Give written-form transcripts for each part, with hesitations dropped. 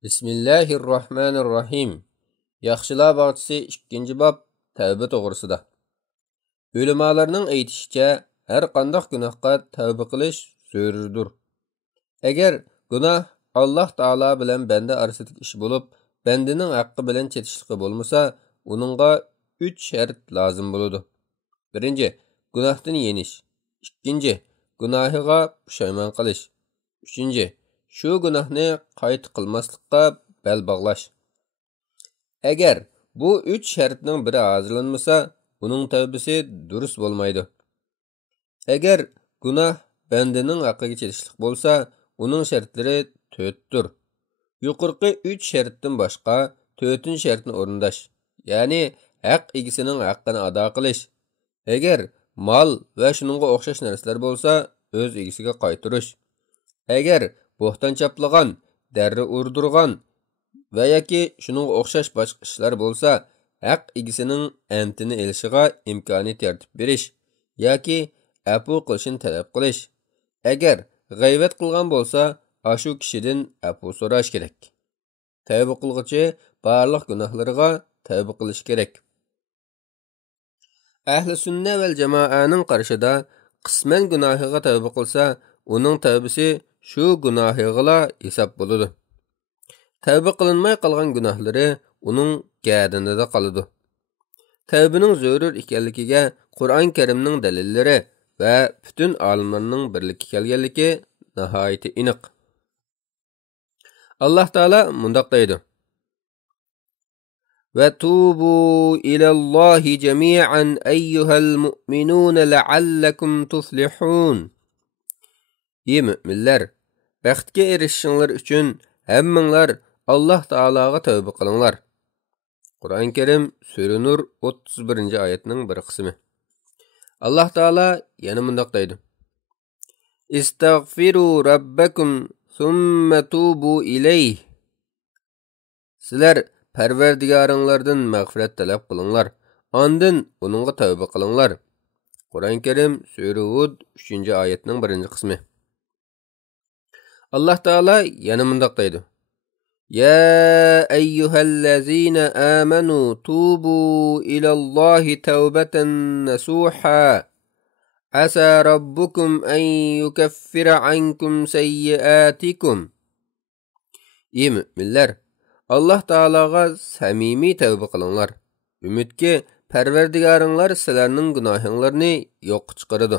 Bismillahirrahmanirrahim. Yaxshilar bog'chisi 2-bob tavba to'g'risida. Ulamolarning aytishicha, har qanday gunohga tavba qilish zarurdir. Agar gunoh Alloh taolo bilan banda orasidagi ish bo'lib, bandaning haqqi bilan chetishligi bo'lmasa, uningga 3 shart lozim bo'ladi. Birinchi, gunohdan yenish. Ikkinchi, gunohiga pushaymon qilish. Uchinchi, shu gunohni qayta qilmaslikqa bel bog'lash. Agar bu 3 shartning biri hozirlanmasa, uning tavbasi durust bo'lmaydi. Agar gunoh bandaning haqqiga chetishlik bo'lsa, uning shartlari 4dir. Yuqorqi 3 shartdan boshqa 4-shartni o'rindash, ya'ni haq egisining haqqini ado qilish. Agar mol va shuningga o'xshash narsalar bo'lsa, o'z egisiga qaytarish. Agar bo'hton chaplagan, darra urdirgan va yoki shuningga o'xshash boshqa ishlar bo'lsa, haq egisining antini elishiga imkoniyat yaratib berish yoki afu qilishini talab qilish. Agar g'ayvat qilgan bo'lsa, ashu kishidan afu so'rash kerak. Tavba qilg'ichi barliq gunohlariga tavba qilish kerak. Ahli sunna val jamoaning qarashida qisman gunohiga tavba qilsa, uning tavbasi shu gunohiga hisob bo'ladi. Tavba qilinmay qolgan gunohlari uning gadinida qoladi. Tavbaning zarur ekanligiga Qur'on Karimning dalillari va butun olimlarning birlikka kelganligi nihoyat aniq. Alloh taolo mundaq deydi: "Va tubu ilallohi jami'an ayyuhal mu'minuna la'allakum tuflihun." Ey müminler, baxtga erishishinglar uchun hammanglar Alloh taologa tavba qilinglar. Qur'on Karim Sura Nur 31-oyatning bir qismi. Alloh taolo yana mundaq deydi: "Istagfiru rabbakum thumma tubu ilayh." Sizlar Parvardigoringlardan mag'firat talab qilinglar, ondan uningga tavba qilinglar. Qur'on Karim Sura Hud 3-oyatning 1-qismi. Alloh taolo yana mundaq deydi: "Ya ayyuhallazina amanu tubu ilallohi tawbatan nasuha. Asa rabbukum an yukaffira ankum sayyiatikum." Ey müminler, Alloh taologa samimiy tavba qilinglar. Umidki Parvardigoringlar sizlarning gunohinglarni yo'q chiqaradi.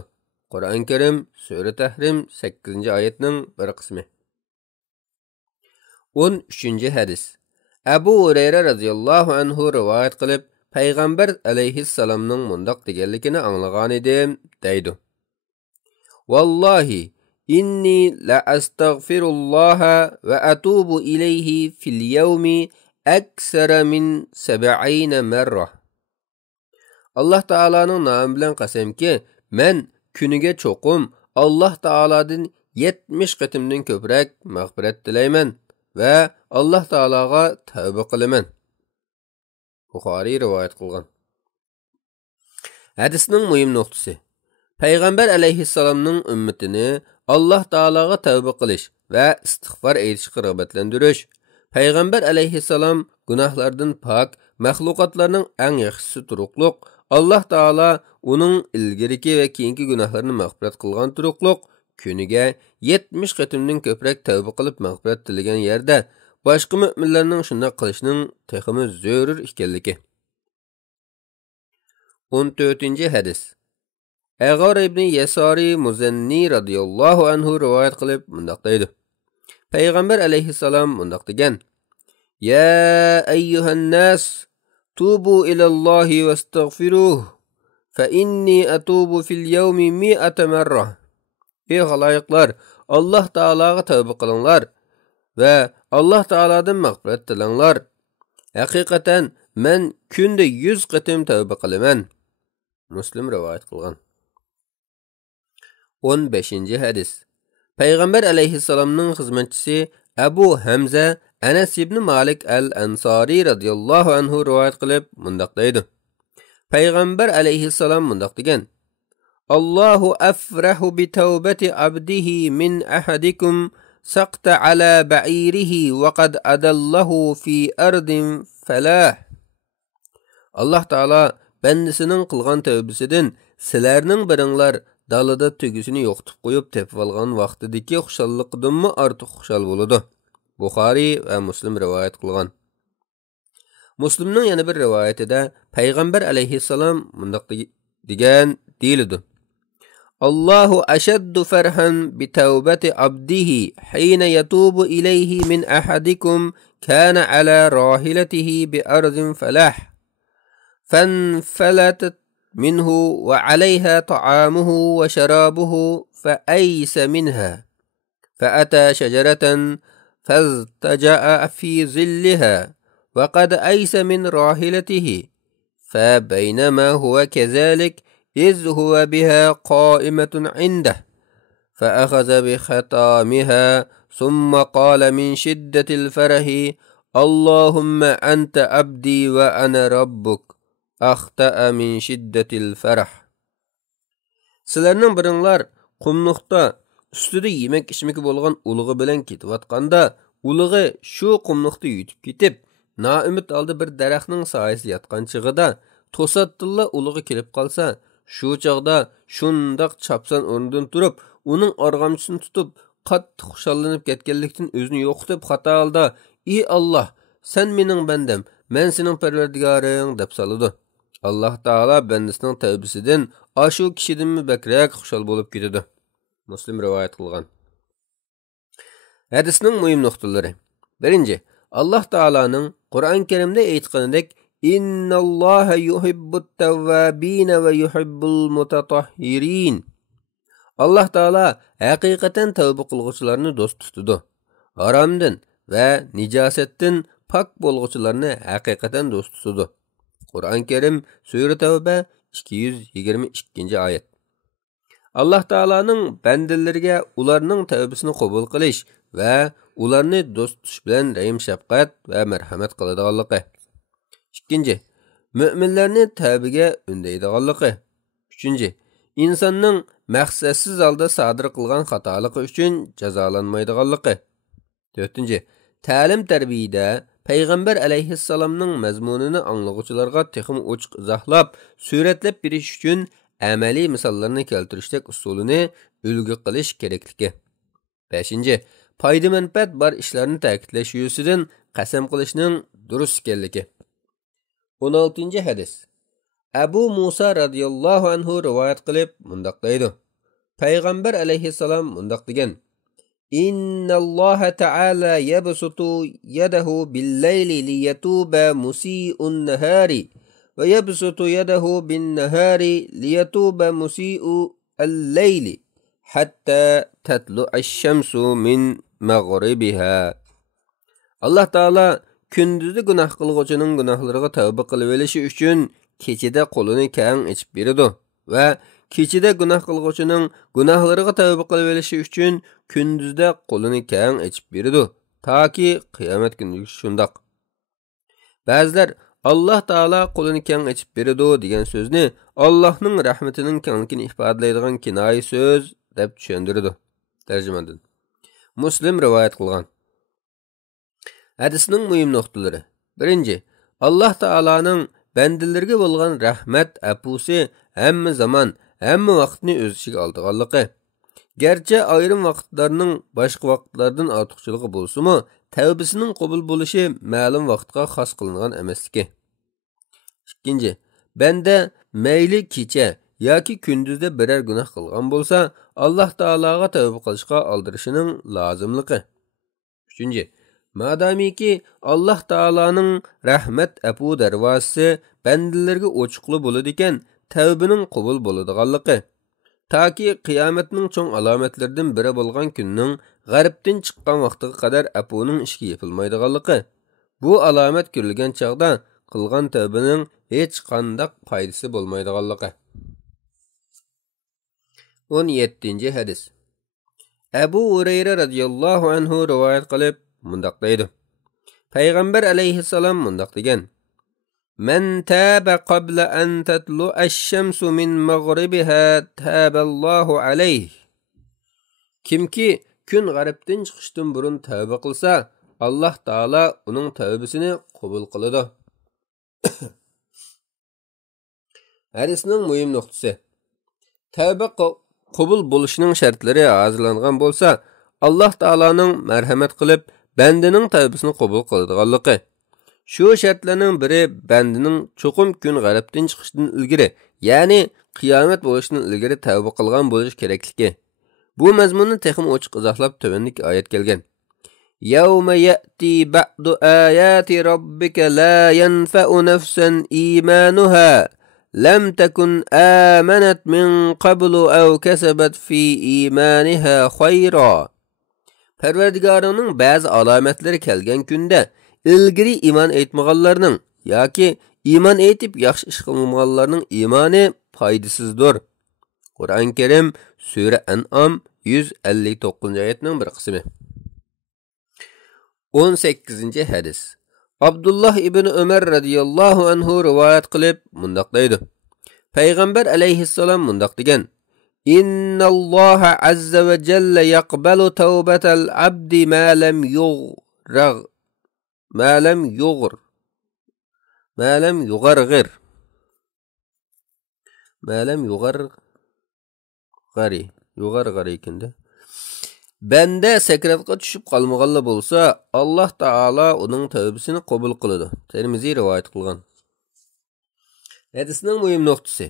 Qur'on Karim Sura Tahrim 8-oyatning bir qismi. 13-hadis. Abu Hurayra radhiyallohu anhu rivoyat qilib, Payg'ambar alayhissalomning mundaq deganligini anglagan edim, deydi: "Vallahi inni la astaghfirulloha va atubu ilayhi fil yawmi aksara min 70 marra." Alloh taolaning nomi bilan qasamki, men kuniga cho'qim Alloh taoladan 70 qatimdan ko'proq mag'firat tilayman va Alloh taologa tavba qilaman. Buxoriy rivoyat qilgan. Hadisning muhim nuqtasi: Payg'ambar alayhissalomning ummatini Alloh taologa tavba qilish va istig'for aytishga rag'batlantirish. Payg'ambar alayhissalom gunohlardan pok, mahluqotlarning eng yaxshisi turuqliq. Alloh taolo uning ilgiriki va keyingi gunohlarini mag'firat qilgan turuqliq kuniga 70 qatimdan ko'proq tavba qilib mag'firat tilagan yerda boshqa mu'minlarning shunday qilishining texmi zarur ekanligi. 14-hadis. Ag'ar ibn Yasari Muzanni radhiyallohu anhu rivoyat qilib mundaq deydi: Payg'ambar alayhissalom mundaq degan: "Ya ayyuhan nas, tubu ilallohi wastaghfiruh, fa inni atubu fil yawmi 100 marra." Ey xaloyiqlar, Alloh taologa tavba qilinglar va Alloh taolodan mag'firat tilanglar. Haqiqatan men kunda 100 qatim tavba qilaman. Muslim rivoyat qilgan. 15-hadis. Payg'ambar alayhissalomning xizmatchisi Abu Hamza Anas ibn Malik al-Ansari radhiyallohu anhu rivoyat qilib mundaq deydi: Payg'ambar alayhissalom mundaq degan: Allahu afrahu bi tawbati abdihi min ahadikum سقط على بعيره وقد أدله في أرض فلاح. Allah Taala bendisinin qılğan tövbesidən sizlərning biringlar dalada tügüsünü yoqtub qoyub tepib alğan vaqtidagi xuşallıqdanmı artıq xuşal boludu. Buxari və Müslim rivayet qılğan. Müslimning yana bir rivayetida Peygamber aleyhisselam mundaq degan deyildi. Allahu ashaddu farhan bi tawbati abdihi hina yatubu ilayhi min ahadikum kana ala rahilatihi bi ardin falah. فانفلتت منه وعليها طعامه وشرابه فأيس منها فأتى شجرة فاضطجع في ظلها وقد أيس من راحلته فبينما هو كذلك إذ هو بها قائمة عنده فأخذ بخطامها ثم قال من شدة الفرح اللهم أنت عبدي وأنا ربك أخطأ من شدة الفرح. Sizlerning biringlar qumluqda ustida yemek-içmek bo'lgan ulug'i bilan ketayotganda, ulug'i shu qumluqda yutib ketib, noumid oldi bir daraxtning soyasida yotgan chig'ida to'satdilla ulug'i kelib qolsa, shu chog'da shundoq chapsan o'rnidan turib, uning arg'amchisini tutib, qattiq xushallanib ketganlikdan o'zini yo'qotib xato holda, "Ey Alloh, sen mening bandam, men sening parvardigoring" deb soladi. Allah Taala bendisining tavbasidan ashu kishidanmi bakrak xushal bo'lib ketadi. Müslim rivayet qilgan. Hadisning muhim nuqtalari. 1. Allah Taalaning Qur'on Karimda aytganidek, "Innalloha yuhibbut tawwabin va yuhibbul mutatahhirin." Allah Taala haqiqatan tavba qilguvchilarni do'st tutadi. Haromdan va nijosatdan pak bo'lguvchilarni haqiqatan do'st tutadi. Qur'on Karim Sura Tavba 222-oyat. Allah Taalaning bandalariga ularning tavbasini qabul qilish va ularni do'st tutish bilan rahim shafqat va marhamat qiladiganligi. 2. Mu'minlarni tavbaga undaydiganligi. 3. İnsonning maqsadsiz holda sodir qilgan xatoligi uchun jazolanmaydiganligi. 4. Ta'lim tarbiyada Peygamber aleyhisselamның mazmunini anlıqçılarga texim ochiq izohlab, suratlab berish uchun amaliy misollarni keltirishdak usulini ulgu qilish kerakligi. 5. Foyda manfaat bor ishlarni ta'kidlash yuzasidan qasam qilishning durust ekanligi. 16. hadis. Abu Musa radhiyallohu anhu rivoyat qilib mundaq deydi. Peygamber aleyhisselam mundaq degan: إن الله تعالى يبسط يده بالليل ليتوب مسيء النهار ويبسط يده بالنهار ليتوب مسيء الليل حتى تطلع الشمس من مغربها. Allah Taala gündüzde günah qılğuchining gunohlariga tavba qilib olishi uchun kechida qo'lini kang ochib beradi va kechida gunoh qilguvchining gunohlariga tavba qilib olishi uchun kunduzda qo'lini kang ochib beradi, toki qiyomat kuniga shundoq. Ba'zilar Alloh Taala qo'lini kang ochib beradi degan so'zni Allohning rahmatining kengligini ifodalaydigan kinoyi so'z deb tushundirdi. Tarjimondan. Muslim rivoyat qilgan. Hadisning muhim nuqtalari. 1. Alloh Taolaning bandalariga bo'lgan rahmat apusi hamma zaman hamma vaqtni o'z ichiga oldiganligi. Gerçi ayrim vaqtlarning boshqa vaqtlardan ortiqchiligi bo'lsa-mu, tavbasining qabul bo'lishi ma'lum vaqtga xos qilingan emasligi. 2. Banda mayli kecha yoki kunduzda biror gunoh qilgan bo'lsa, Alloh taologa tavba qilishga oldirishining lozimligi. 3. Madamiki Alloh taoloning rahmat apu darvozasi bandalarga ochiqli bo'ladi ekan, tavbining qabul bo'ladiganligi. Taki qiyomatning cho'ng alomatlaridan biri bo'lgan kunning g'arbdan chiqqan vaqtiga qadar apuning ishga yepilmaydiganligi. Bu alomat ko'rilgan chaqda qilgan tavbining hech qanday foydasi bo'lmaydiganligi. 17. hadis. Abu Hurayra radhiyallohu anhu rivoyat qilib mundaq deydi. Payg'ambar alayhissalom mundaq degan: "Men taba qabla an tatlu'a ash-shamsu min maghribiha taballohu alayhi." Kimki kun g'aribdan chiqishdan burun tavba qilsa, Alloh taolo uning tavbasini qabul qiladi. Hadisning muhim nuqtasi. Tavba qabul bo'lishining shartlari hozirlangan bo'lsa, Alloh taoloning marhamat qilib, bandining tavbasini qabul qiladiganligi. Shu shartlarning biri bandining cho'qim kun g'aribdan chiqishdan ilgari, ya'ni qiyomat bo'lishidan ilgari tavba qilgan bo'lish kerakligi. Bu mazmunni texim ochiq izohlab tövənlik oyat kelgan. Yawma ya'ti ba'du ayati robbika la yanfa'u nafsan imanuha lam takun amanat min qablu aw kasabat fi imaniha khayra. Parvardigorning ba'zi alomatlari kelgan kunda ilgari iymon etmaganlarning yoki iymon etib yaxshi ish qilmaganlarning iymoni foydasizdir. Qur'on Karim Sura An'am 159-oyatning bir qismi. 18-hadis. Abdullah ibn Umar radhiyallohu anhu rivoyat qilib mundaq deydi. Payg'ambar alayhissalom mundaq degan: "Innalloha azza va jalla yaqbalu tawbatal abdi ma lam yughrag ma lam yugharg'ar ekindi. Banda sakratga tushib qolmaganlar bo'lsa, Alloh taolo uning tavbasini qabul qiladi. Termiziy rivoyat qilgan. Hadisning muhim nuqtasi.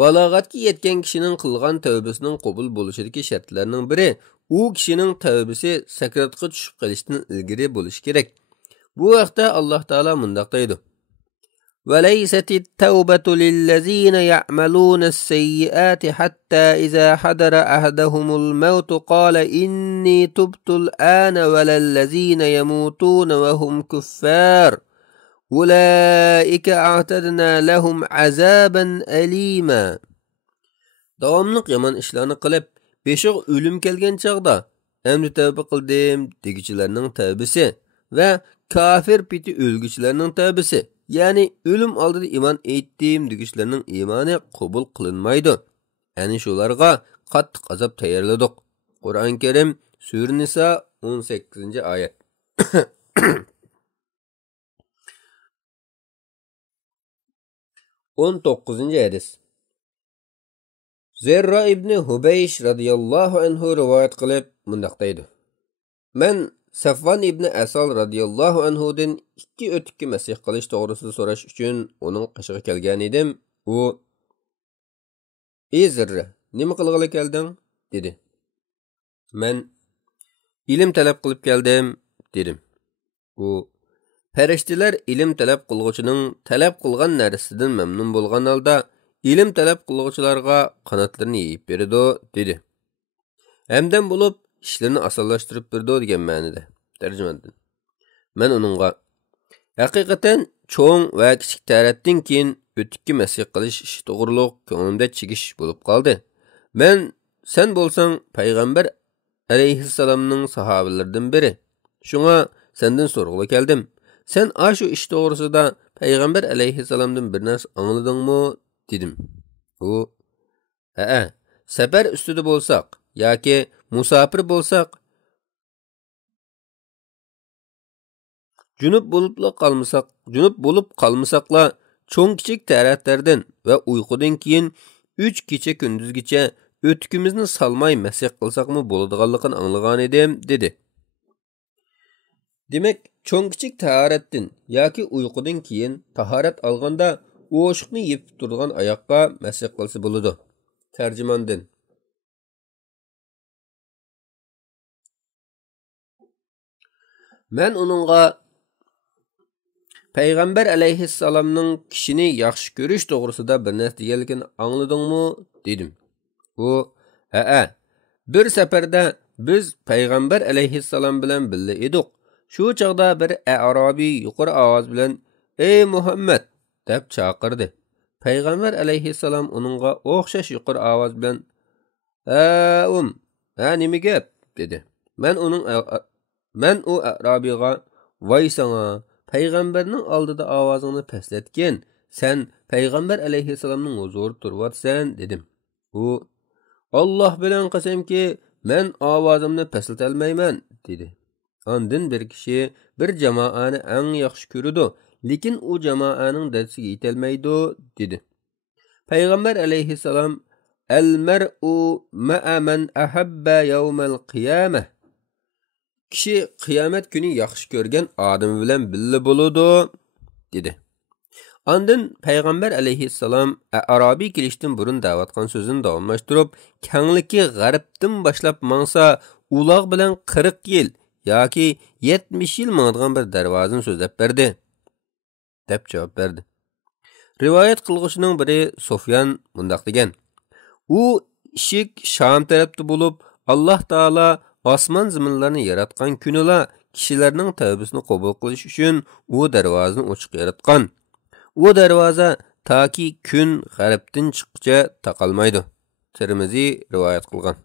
Balog'atga yetgan kishining qilgan tavbasining qabul bo'lishidagi shartlarning biri, u kishining tavbasi sakratga tushib qolishdan ilgari bo'lishi kerak. Bu vaqtda Alloh taolo mundaq deydi: "Walayset at-tawbatu lil-ladzina ya'maluna as-sayyi'ati hatta idza hadara ahaduhumul maut qala inni tubtu al-ana walal-ladzina yamutuna wa hum kuffar ulaika a'tadna lahum azaban alima." Davomliq yomon ishlarni qilib, beshiq o'lim kelgan chaqda endi tavba qildim degichilarning tavbasi va kafir piti o'lgüchilarning tavbasi, ya'ni o'lim oldida iymon etdim degichlarning iymoni qabul qilinmaydi. Ya'ni shularga qattiq azob tayyorladik. Qur'on Karim Sura Nisa 18-oyat. 19-hadis. Zerra ibn Hubaysh radhiyallohu anhu rivoyat qilib mundaq deydi: "Men Safvan ibn Asal radhiyallohu anhudan ikki o'tikki masih qilish to'g'risida so'rash uchun uning qishig'i kelgan edim. U: "Ey Zirra, nima qilg'ili kelding?" dedi. Men: "Ilm talab qilib keldim" dedim. U: "Farishtalar ilm talab qilguvchining talab qilgan narsasidan mamnun bo'lgan holda ilm talab qilguvchilarga qanotlarini yeyib beradi" dedi. Hamdan bo'lib ishlarni osonlashtirib berdi degan ma'noda. Tarjimondan. Men uningga: "Haqiqatan cho'ng va kichik taratdan keyin o'tikki masih qilish ishi to'g'riliq ko'nglimda chigish bo'lib qoldi. Men sen bo'lsang payg'ambar alayhissalomning sahobalaridan biri. Shunga sendan so'rg'ili keldim. Sen shu ish to'g'risida payg'ambar alayhissalomdan bir narsa angladingmi?" dedim. U: "Ha, safar ustida bo'lsak yoki musofir bo'lsak, junub bo'lib qolmasaqla cho'ng kichik taratlardan va uyqudan keyin 3 kecha kunduzgacha o'tkimizni salmay masih qilsaqmi bo'ladiganligini anglagan edim" dedi. Demak, cho'ng kichik tahoratdan yoki uyqudan keyin tahorat olganda o'shiqni yepib turgan oyoqqa masih qilsa bo'ladi. Tarjimondan. Men uningga payg'ambar alayhissalomning kishini yaxshi ko'rish to'g'risida bir narsa deganligini angladingmi dedim. U: "Ha, bir safarda biz payg'ambar alayhissalom bilan birga edik. Shu chaqda bir Arabiy yuqori ovoz bilan 'Ey Muhammad' deb chaqirdi. Payg'ambar alayhissalom uningga o'xshash yuqori ovoz bilan 'Nima gap?' dedi. Men u Arabiyga: 'Voy sana, payg'ambarning oldida ovozingni pastlatgan, sen payg'ambar alayhissalomning huzurida turibsan' dedim. U: "Alloh bilan qasamki, "Men ovozimni paslatolmayman" dedi. Ondan bir kishi bir jamoani eng yaxshi ko'radi, lekin u jamoaning dardsiga yetolmaydi dedi. Payg'ambar alayhissalom "Al-mar'u ma'a man ahabba yawmal qiyamah" kishi qiyomat kuni yaxshi ko'rgan odami bilan birga bo'ladi dedi. Ondan payg'ambar alayhissalom Arabiy kelishdan burun da'vatgan so'zini davomlashtirib, "Kangliki g'arbdan boshlab mangsa, uloq bilan 40 yil yoki 70 yil mangadigan bir darvozani so'zlab berdi" deb javob berdi. Rivoyat qilg'uchining biri Sufyan mundaq degan: "U ishik Sham tarafda bo'lib, Alloh taolo osmon zaminlarni yaratgan kunila kishilarning tavbasini qabul qilish uchun u darvozani ochiq yaratgan. U darvoza toki kun g'arbdan chiqquncha taqalmaydi." Tirmiziy rivoyat qilgan.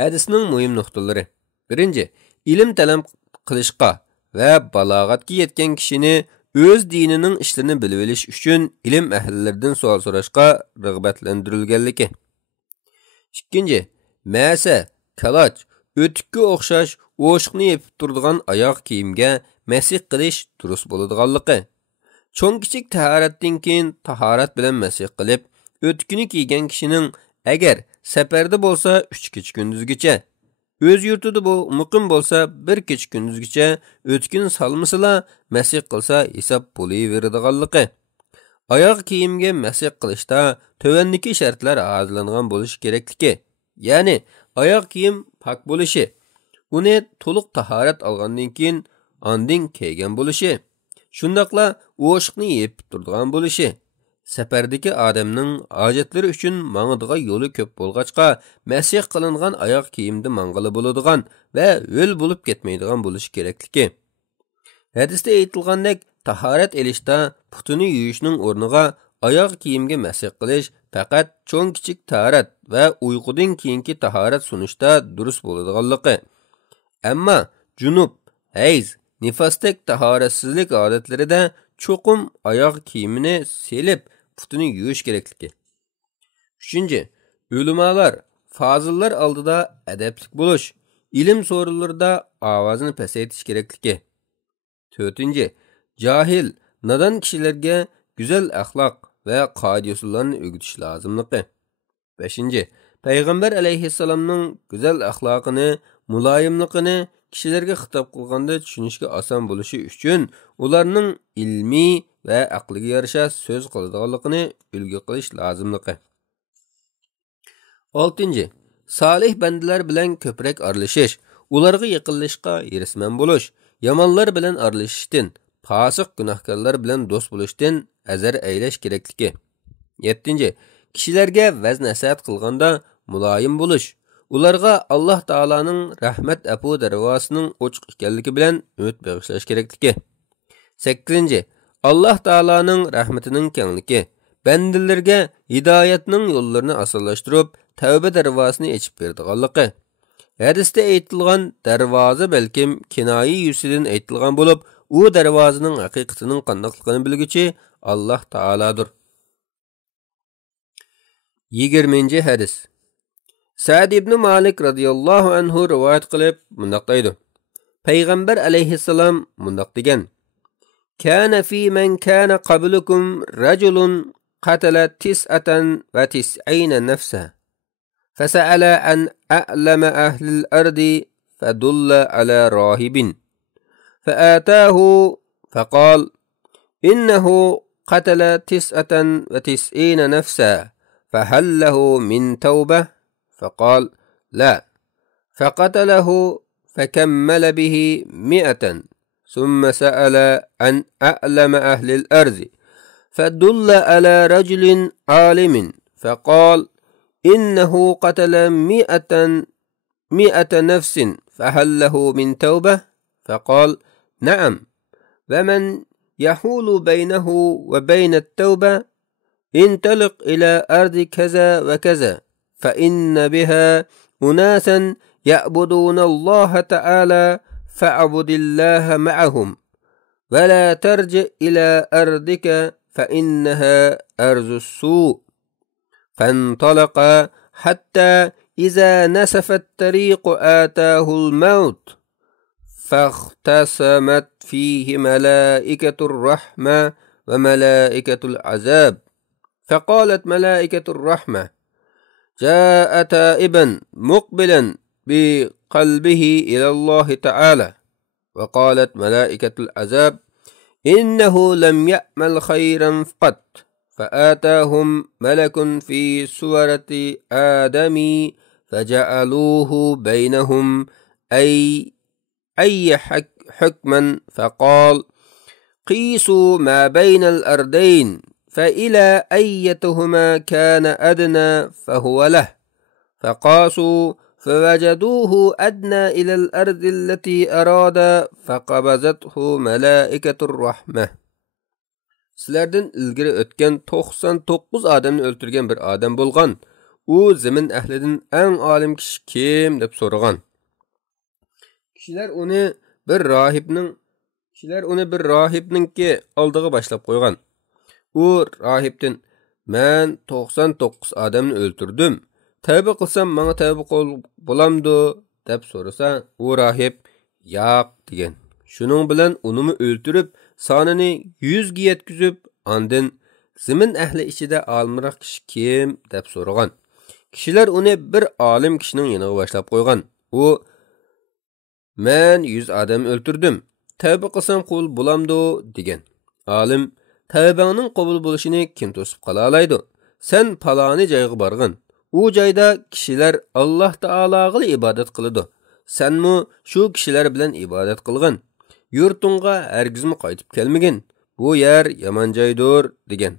Hadisning muhim nuqtalari: 1. Ilm talab qilishqa va balog'atga yetgan kishini o'z dinining ishlarini bilib olish uchun ilm ahllaridan savol so'rashga rag'batlantirilganligi. 2. Ma'sa, kaloch, o'tikka o'xshash o'shiqni yepib turadigan oyoq kiyimga masih qilish durust bo'ladiganligi. Cho'ng kichik tahoratdan keyin tahorat bilan masih qilib, o'tkini kiygan kishining agar safarda bo'lsa 3 kecha kunduzgacha, o'z yurtida bu muqim bo'lsa 1 kecha kunduzgacha o'tkini salmasila masih qilsa hisob bo'laveradiganligi. Oyoq kiyimga masih qilishda tövendeki shartlar hozirlangan bo'lishi kerakligi. Ya'ni oyoq kiyim pok bo'lishi, uni to'liq tahorat olgandan keyin ondin kiygan bo'lishi, shundaqla o'shiqni yepib turadigan bo'lishi, safardagi odamning hojatlari uchun mangadigan yo'li ko'p bo'lg'achqa masih qilingan oyoq kiyimda mang'ili bo'ladigan va o'l bo'lib ketmaydigan bo'lishi kerakligi. Hadisda aytilgandek tahorat elishda putini yuyishning o'rniga oyoq kiyimga masih qilish faqat cho'ng kichik tahorat va uyqudan keyingi tahorat sunishda durust bo'ladiganligi. Ammo junub, hayz, nifosdek tahoratsizlik odatlarida cho'qim oyoq kiyimini selib putini yuyish kerakligi. 3. Ulamolar, fozillar oldida adablik bo'lish, ilm so'rovlarida ovozini pasaytish kerakligi. 4. Jahil, nodon kishilarga go'zal axloq va qoida-usullarni o'rgatish lozimligi. 5. Payg'ambar alayhissalomning go'zal axloqini, muloyimligini kishilarga xitob qilganda tushunishga oson bo'lishi uchun ularning ilmiy va aqliga yarasha so'z qiladiganligini ulgu qilish lozimligi. 6. Solih bandalar bilan ko'proq aralashish, ularga yaqinlashishga hirismand bo'lish, yomonlar bilan aralashishdan, fosiq gunohkorlar bilan do'st bo'lishdan azar aylash kerakligi. 7. Kishilarga vaz-nasihat qilganda muloyim bo'lish, ularga Alloh taolaning rahmat afu darvosining ochiq ekanligi bilan umid bag'ishlash kerakligi. 8. Alloh taolaning rahmatining kengligi, bandalarga hidoyatning yo'llarini osonlashtirib, tavba darvosini ochib beradiganligi. Hadisda aytilgan darvoza balkim kinoyi yusidan aytilgan bo'lib, u darvozaning haqiqatining qandoqligini bilguchi Alloh taoladir. 20. Hadis. Sa'd ibn Malik radhiyallohu anhu rivoyat qilib mundaq deydi: Payg'ambar alayhissalom mundaq degan: "Kana fi man kana qablukum rajulun qatala 99 nafsa, fasa'ala an a'lama ahli al-ardi fadulla ala rahibin, فآتاه فقال إنه قتل 99 نفسا فهل له من توبة؟ فقال لا، فقتله فكمل به 100، ثم سأل عن أعلم أهل الأرض فدل على رجل عالم فقال إنه قتل 100 نفس فهل له من توبة؟ فقال نعم، ومن يحول بينه وبين التوبة انطلق إلى أرض كذا وكذا فإن بها أناسا يعبدون الله تعالى فاعبد الله معهم، ولا ترجع إلى أرضك فإنها أرض السوء. فانطلق حتى إذا نسف الطريق آتاه الموت فاختصمت فيه ملائكة الرحمة وملائكة العذاب فقالت ملائكة الرحمة جاء تائبا مقبلا بقلبه إلى الله تعالى وقالت ملائكة العذاب إنه لم يأمل خيرا قط فآتاهم ملك في سورة آدم فجعلوه بينهم أي حكما فقال قيسوا ما بين الأرضين فإلى أيتهما كان أدنى فهو له فقاسوا فوجدوه أدنى إلى الأرض التي أراد فقبضته ملائكة الرحمة. Sizlerden ilgiri ötken 99 adamni öldürgen bir adam bolgan. U zemin ählidin en alim kişi kim dep soragan. Kişiler onu bir rahibninki aldığı başlap koygan. U rahibdin men 99 adamni öldürdüm. Tövbe qilsam manga tövbe bolamdı dep sorasa u rahib yo'q degan. Shuning bilan unimi o'ltirib sonini 100 ga yetkizib andin zimin ahli ichida olimroq kishi kim deb so'ragan. Kishilar uni bir olim kishining yoniga boshlab qo'ygan. U men 100 odam o'ltirdim. Tövbe qilsam qabul bo'lamdi degan. Olim tövbangning qabul bo'lishini kim to'sib qola oladi? Sen paloni joyga borgin. U joyda kishilar Alloh taologa ibodat qiladi. Senmi shu kishilar bilan ibodat qilgin. Yurtingga hargizmi qaytib kelmagin. Bu yer yomon joydir degan.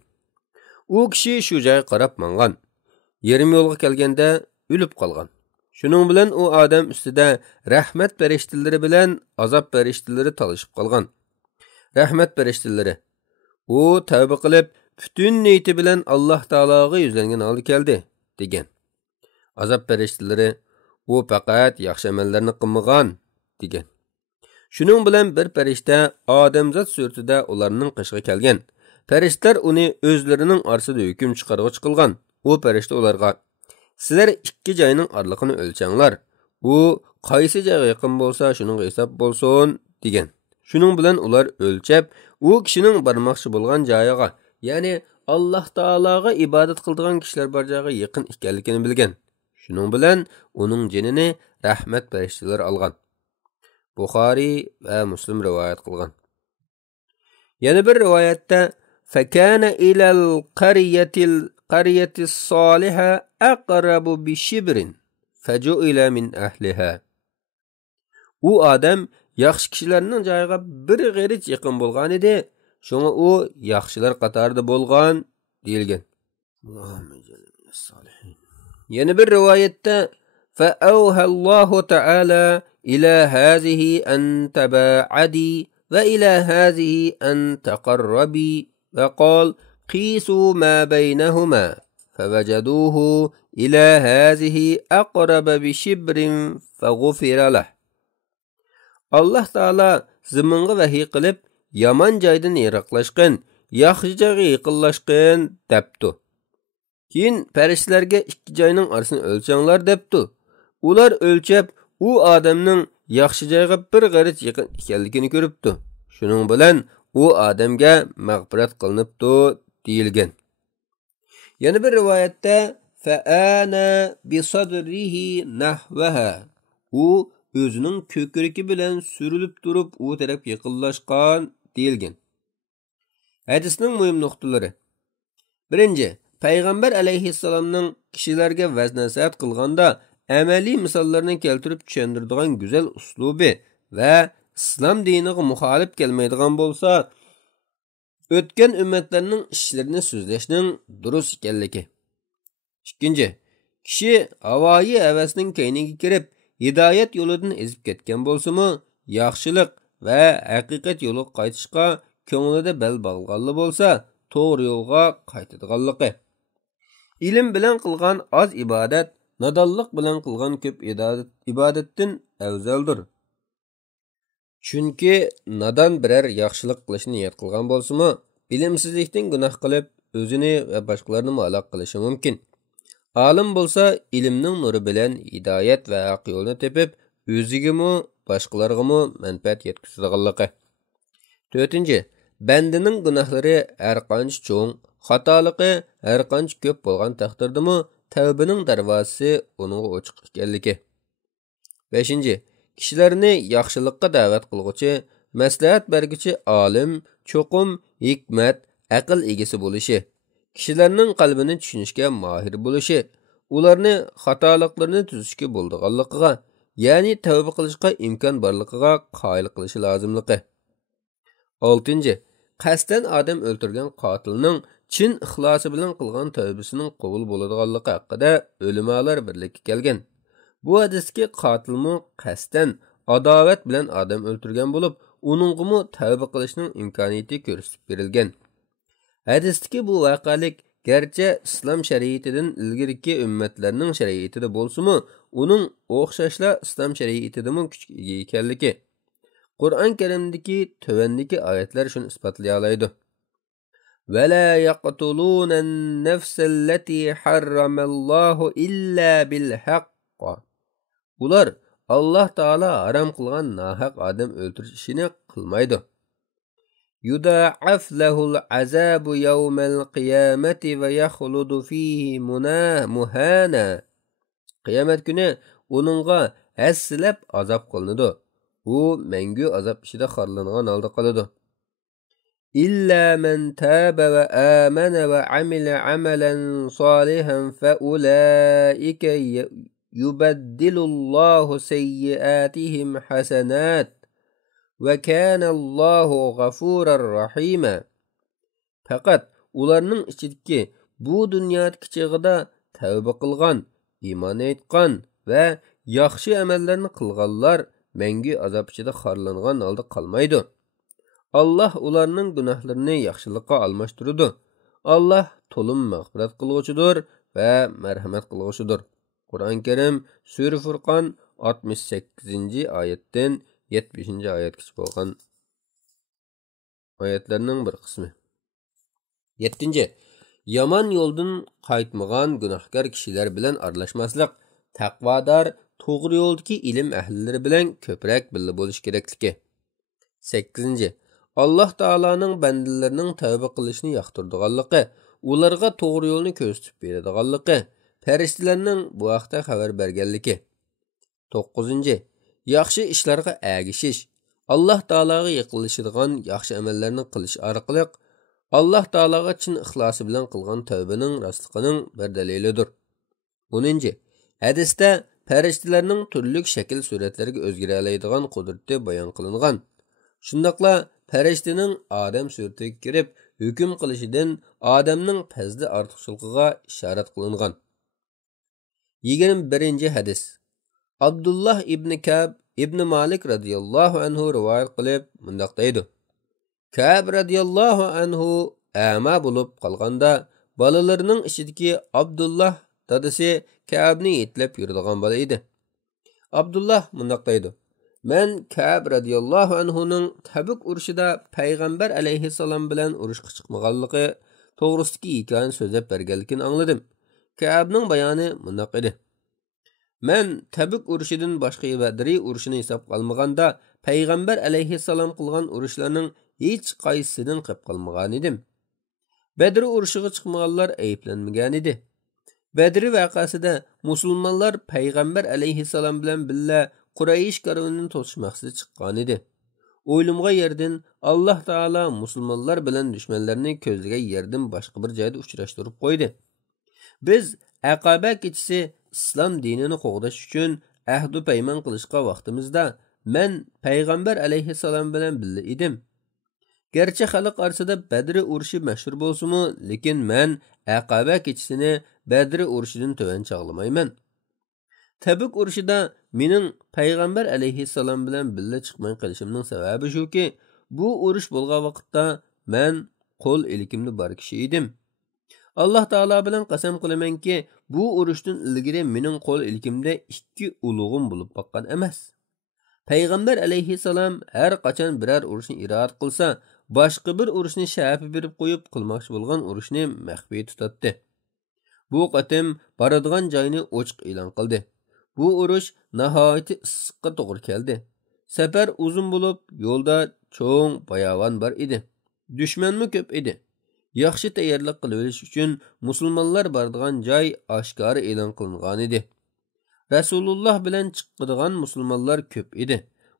U kishi shu joyga qarab mangan. Yerim yo'lga kelganda o'lib qolgan. Shuning bilan u odam ustida rahmat farishtalari bilan azob farishtalari talashib qolgan. Rahmat farishtalari u tavba qilib butun niyati bilan Alloh taologa yuzlangan holda keldi degan. Azob farishtalari u faqat yaxshi amallarni qilmagan degan. Shuning bilan bir farishta odamzod suratida ularning qishga kelgan. Farishtalar uni o'zlarining orasida hukm chiqarg'ich qilgan. U farishta ularga sizlar ikki joyning orliqini o'lchanglar. U qaysi joyga yaqin bo'lsa, shuning hisob bo'lsin degan. Shuning bilan ular o'lchab, u kishining bormoqchi bo'lgan joyiga, ya'ni Alloh taologa ibodat qiladigan kishilar bor joyga yaqin ekanligini bilgan. Shuning bilan uning jinini rahmat farishtalari olgan. Buxoriy va Muslim rivoyat qilgan. Yana bir rivoyatda fakana ilal qaryatis soliha aqrabu bi shibrin faju'ila min ahliha. U odam yaxshi kishilarning joyiga bir g'erich yaqin bo'lgan edi. Shunga u yaxshilar qatorida bo'lgan deyilgan. Yana bir rivoyatda فأوحى الله تعالى إلى هذه أن تباعدي وإلى هذه أن تقربي وقال قيسوا ما بينهما فوجدوه إلى هذه أقرب بشبر فغفر له. Allah Taala ziminga vahiy qilib yomon joydan yiroqlashqin, yaxshi joyga yaqinlashqin debdi. Keyin farishtalarga ikki joyning orasini o'lchanglar debdi. Ular o'lchab u odamning yaxshi joyga bir g'arich yaqin ekanligini ko'ribdi. Shuning bilan u odamga mag'firat qilinibdi deyilgan. Yana bir rivoyatda fa'ana bi sadrihi nahwaha. U o'zining ko'kragi bilan surilib turib u taraf yaqinlashgan deyilgan. Hadisning muhim nuqtalari. Birinchi, Payg'ambar alayhissalomning kishilarga vaz-nasihat qilganda amaliy misollarni keltirib tushundiradigan go'zal uslubi va islom diniga muxolif kelmaydigan bo'lsa, o'tgan ummatlarning ishlarini so'zlashning durust ekanligi. Ikkinchi, kishi havoyi havasning kayniga kirib, hidoyat yo'lidan ezib ketgan bo'lsa-mu, yaxshilik va haqiqat yo'liga qaytishga ko'nglida bel bog'langanli bo'lsa, to'g'ri yo'lga qaytadiganligi. Ilm bilan qilgan oz ibodat nadonlik bilan qilgan ko'p ibodatdan afzaldir. Chunki nadon biror yaxshilik qilishni niyat qilgan bo'lsa-mu, bilimsizlikdan gunoh qilib, o'zini va boshqalarni halok qilishi mumkin. Alim bolsa ilmning nuri bilan hidoyat va haq yo'lni tepib, o'zigimi, boshqalarga manfaat yetkazadiganligi. 4. Bandining gunohlari har qancha cho'ng, xatoligi har qancha ko'p bo'lgan taqdirdami, tavbaning darvozasi uning ochiq ekanligi. 5. Kishilarni yaxshilikka da'vat qilguvchi, maslahat berguchi olim, cho'qim, hikmat, aql egasi bo'lishi, kishilarning qalbini tushunishga mohir bo'lishi, ularni xatoliklarini tuzishga bo'ldiganligiga, ya'ni tavba qilishga imkon borligiga qoyil qilishi lozimligi. 6. Qasddan odam o'ltirgan qotilning chin ixlosi bilan qilgan tavbasining qabul bo'ladiganligi haqida ulamolar birlikka kelgan. Bu hadisga qotilmi qasddan adovat bilan odam o'ltirgan bo'lib, uningmi tavba qilishning imkoniyati ko'rsatib berilgan. Hadisdagi bu voqelik garchi islom shariatidan ilgirki ummatlarning shariatida bo'lsa-mu, uning o'xshashla islom shariatidami kuchga ega ekanligi. Qur'on Karimdagi tövandagi oyatlar shuni isbotlay oladi. Va la yaqtulunan nafsallati harramallohu illa bil haqq. Ular Allah Taala haram qilgan nahaq odam o'ldirish ishini qilmaydi. Yuda'af lahul azabu yawmal qiyamati va yakhludu fihi muhana. Qiyomat kuni uningga hassilab azob qilinadi. U mangu azob ishida xorlangan holda qoladi. İlla men taba ve amana ve amila amalan salihan fa ulaika yubaddilullahu seyyiatihim hasanat ve kanallahu gafurar rahima. Fakat ularning ichidagi bu dunyodagi chig'ida tavba qilgan, iymon etgan va yaxshi amallarni qilganlar mangu azob ichida xorlangan holda qolmaydi. Allah ularning gunohlarini yaxshilikqa almashtiradi. Allah to'lim mag'firat qiluvchidir va marhamat qiluvchidir. Qur'on Karim Sura Furqon 68-oyatdan 70-oyatgacha bo'lgan oyatlarning bir qismi. 7. Yomon yo'ldan qaytmagan gunohkor kishilar bilan aralashmaslik, taqvodor, to'g'ri yo'ldagi ilm ahllari bilan ko'proq birga bo'lish kerakligi. 8. Allah Taalaning bandalarining tavba qilishni yoqtirdiganligi, ularga to'g'ri yo'lni ko'rsatib beradiganligi, farishtalarning bu haqda xabar berganligi. 9. Yaxshi ishlarga ergishish, Allah Taolaga yaqinlashadigan yaxshi amallarni qilish orqali Allah Taolaga chin ixlosi bilan qilgan tavbaning rostligining bir dalilidir. 10. Hadisda farishtalarning turli shakl suratlarga o'zgara oladigan qudrati bayon qilingan. Shundaqla farishtaning odam suratiga kirib hukm qilishidan odamning fazli ortiqchiligiga ishorat qilingan. 21. Hadis. Abdullah ibn Ka'b ibn Malik radhiyallohu anhu rivoyat qilib mundaq deydi. Ka'b radhiyallohu anhu ama bo'lib qolganda bolalarining ichidagi Abdullah dadasi Ka'bni yetlab yuradigan bola edi. Abdullah mundaq deydi. Men Ka'b radhiyallohu anhuning Tabuk urushida payg'ambar alayhissalom bilan urushga chiqmaganligi to'g'risidagi hikoyani so'zlab berganligini angladim. Ka'bning bayoni mundaq edi. Men Tabuk urushidan boshqa Badri urushini hisobga olmaganda payg'ambar alayhissalom qilgan urushlarning hech qaysisidan qilib qolmagan edim. Badr urushiga chiqmaganlar ayblanmagan edi. Badr vaqasida musulmonlar payg'ambar alayhissalom bilan birga Quraysh karvonini to'sish maqsadida chiqqan edi. O'ylimga yerdan Alloh taolo musulmonlar bilan dushmanlarni ko'zlagan yerdan boshqa bir joyda uchrashtirib qo'ydi. Biz Aqaba kechasi islom dinini qo'g'dash uchun ahd va paymon qilishga vaqtimizda men payg'ambar alayhissalom bilan birga edim. Gerçi xalq orasida Badr urushi mashhur bo'lsa-mu, lekin men Aqaba kechasini Badr urushidan to'van chaqlamayman. Tabuk urushida mening payg'ambar alayhissalom bilan birga chiqmay qolishimning sababi shuki, bu urush bo'lgan vaqtda men qo'l ilkimni bar kishi edim. Alloh taolo bilan qasam qilamanki, bu urushdan ilgari mening qo'l ilkimda 2 ulug'im bo'lib boqqan emas. Payg'ambar alayhissalom har qachon biror urushni iroat qilsa, boshqa bir urushni shafi berib qo'yib qilmoqchi bo'lgan urushni maxfiy tutatdi. Bu qatim baradigan joyni ochiq e'lon qildi. Bu urush nihoyatda issiqqa to'g'ri keldi. Safar uzun bo'lib, yo'lda cho'ng bayavon bor edi. Dushmanmi ko'p edi. Yaxshi tayyorlik qilib olish uchun musulmonlar boradigan joy oshkora e'lon qilingan edi. Rasululloh bilan chiqadigan musulmonlar ko'p edi.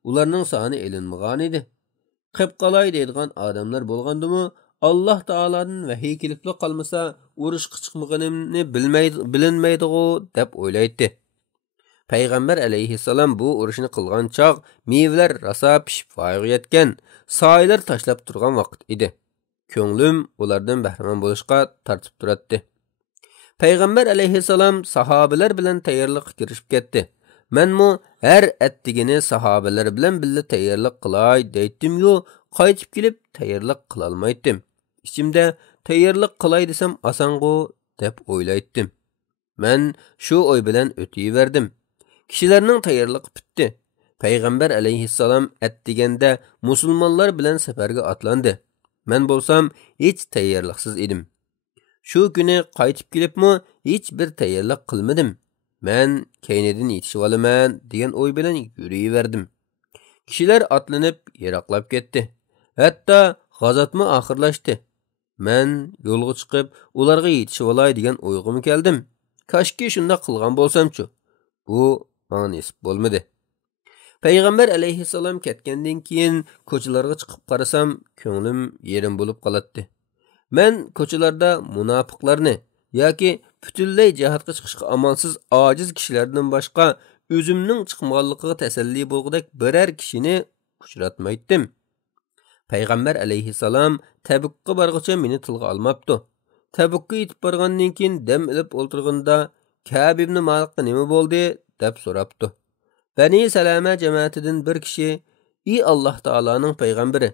Ularning soni e'linmagan edi. Qipqalay deydigan odamlar bo'lgandimi, Alloh taoladan vahiy kelib qolmasa, urushga chiqmaganimni bilinmaydi-ku deb o'ylaydi. Payg'ambar alayhissalom bu urushni qilgan chaq mevlar rosa pishib voyaga yetgan, soylar tashlab turgan vaqt edi. Ko'nglim ulardan bahramon bo'lishga tortib turadi. Payg'ambar alayhissalom sahobalar bilan tayyorlikka kirishib ketdi. Menmu har attigini sahobalar bilan birga tayyorlik qilay deydim-yu, qaytib kelib tayyorlik qila olmaydim. İchimda tayyorlik qilay desam osongu deb o'ylaydim. Men shu o'y bilan o'tiyverdim. Kishilarning tayyorligi bitdi. Payg'ambar alayhissalom atdiganda musulmonlar bilan safarga otlandi. Men bo'lsam hech tayyorliksiz edim. Shu kuni qaytib kelibmi hech bir tayyorlik qilmadim. Men keynidan yetishib olaman degan o'y bilan yuriyverdim. Kishilar otlanib yiroqlab ketdi. Hatto g'azotmi oxirlashdi. Men yo'lga chiqib, ularga yetishib olay degan o'yg'im keldim. Kashki shunda qilgan bo'lsam-chu. Bu menga nasib bo'lmadi. Payg'ambar alayhissalom ketgandan keyin ko'chalarga chiqib qarasam, ko'nglim yerim bo'lib qoladi. Men ko'chalarda munofiqlarni yoki butunlay jihadga chiqishga amonsiz ojiz kishilardan boshqa o'zimning chiqmaganligiga tasalli bo'lgudek biror kishini uchratmaydim. Payg'ambar alayhissalom Tabukka borguncha meni tilga olmabdi. Tabukka yetib borgandan keyin dam ilib o'tirganda Ka'b ibn Malikqa nima bo'ldi deb so'rabdi. Bani Salama jamoatidan bir kishi: "Ey Alloh taolaning payg'ambari,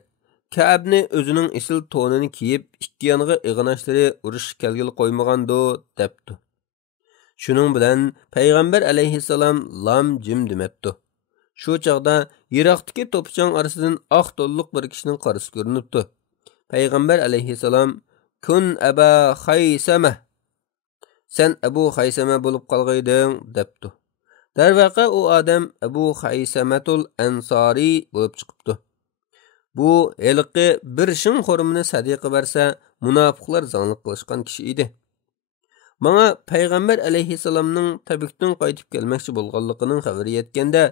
Ka'bni o'zining isil to'nini kiyib, ikki yonga ig'inashlari urush kelgili qo'ymagandi" debdi. Shuning bilan payg'ambar alayhissalom lam jim demabdi. Shu chaqda yiroqdagi to'pchang orasidan oq to'lliq bir kishining qarasi ko'rinibdi. Payg'ambar alayhissalom: "Kun Aba Haysama. Sen Abu Haysama bo'lib qolgayding" debdi. Darvaqa u odam Abu Haysamatul Ansari bo'lib chiqibdi. Bu heliqi bir shin xurmini sadiqa bersa, munofiqlar zanglik qilishgan kishi edi. Menga payg'ambar alayhissalomning Tabukdan qaytib kelmoqchi bo'lganligining xabari yetganda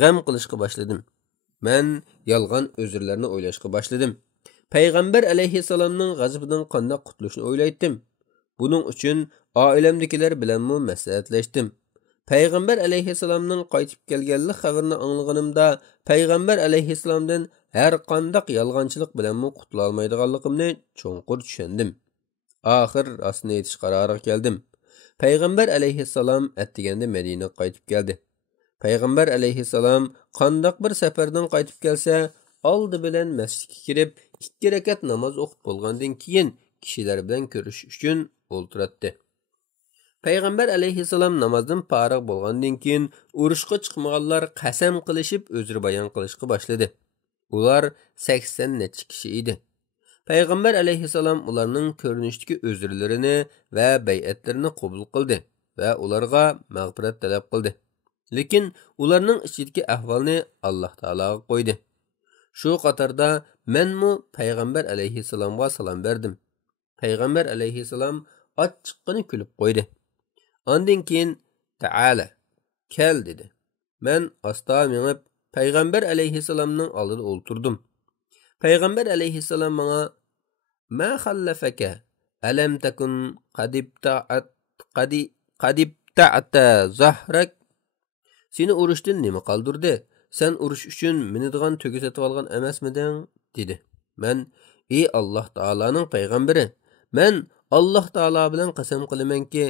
g'am qilishga boshladim. Men yolg'on o'zirlarni o'ylashga boshladim. Payg'ambar alayhissalomning g'azabidan qanday qutulishni o'ylaydim. Buning uchun oilamdagilar bilanmi maslahatlashdim. Payg'ambar alayhissalomning qaytib kelganlik xabarini anglaganimda payg'ambar alayhissalomdan har qanday yolg'onchilik bilanmi qutula olmaydiganligimni cho'nqur tushundim. Oxir rostni aytish qaroriga keldim. Payg'ambar alayhissalom atdiganda Madinaga qaytib keldi. Payg'ambar alayhissalom qanday bir safardan qaytib kelsa, oldi bilan masjidga kirib, 2 rakat namoz o'qib bo'lgandan keyin kishilar bilan ko'rishish uchun o'ltiradi. Payg'ambar alayhissalom namozdan farigʼ bo'lgandan keyin urushga chiqmaganlar qasam qilishib o'zir bayon qilishga boshladi. Ular 80 necha kishi edi. Payg'ambar alayhissalom ularning ko'rinishdagi o'zirlarini va bay'atlarini qabul qildi va ularga mag'firat talab qildi. Lekin ularning ichidagi ahvolni Alloh taologa qo'ydi. Shu qatorda menmu payg'ambar alayhissalomga salom berdim. Payg'ambar alayhissalom ochiqqina kulib qo'ydi. Ondan keyin "Ta'ala, kel" dedi. Men asta menib payg'ambar alayhissalomning oldida o'ltirdim. Payg'ambar alayhissalom menga: "Ma khallafaka alam takun qadibta'ata zahrak?" Seni urushdan nima qoldirdi? Sen urush uchun minadigan to'gi setib olgan emasmiding? dedi. Men: "Ey Alloh taolaning payg'ambari, men Alloh taolo bilan qasam qilamanki,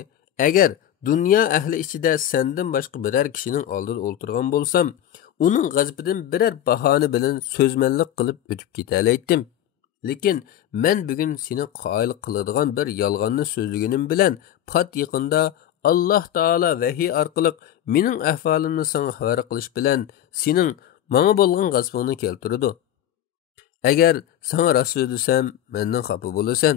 agar dunyo ahli ichida sendan boshqa biror kishining oldida o'ltirgan bo'lsam, uning g'azabidan biror bahona bilan so'zmanlik qilib o'tib ketalaydim. Lekin men bugun seni qoyil qiladigan bir yolg'onni so'zlaganim bilan pat yaqinda Alloh taolo vahiy orqali mening ahvolimni senga xabar qilish bilan sening menga bo'lgan g'azabingni keltirdi. Agar senga rost so'zlasam, mendan xafa bo'lasan.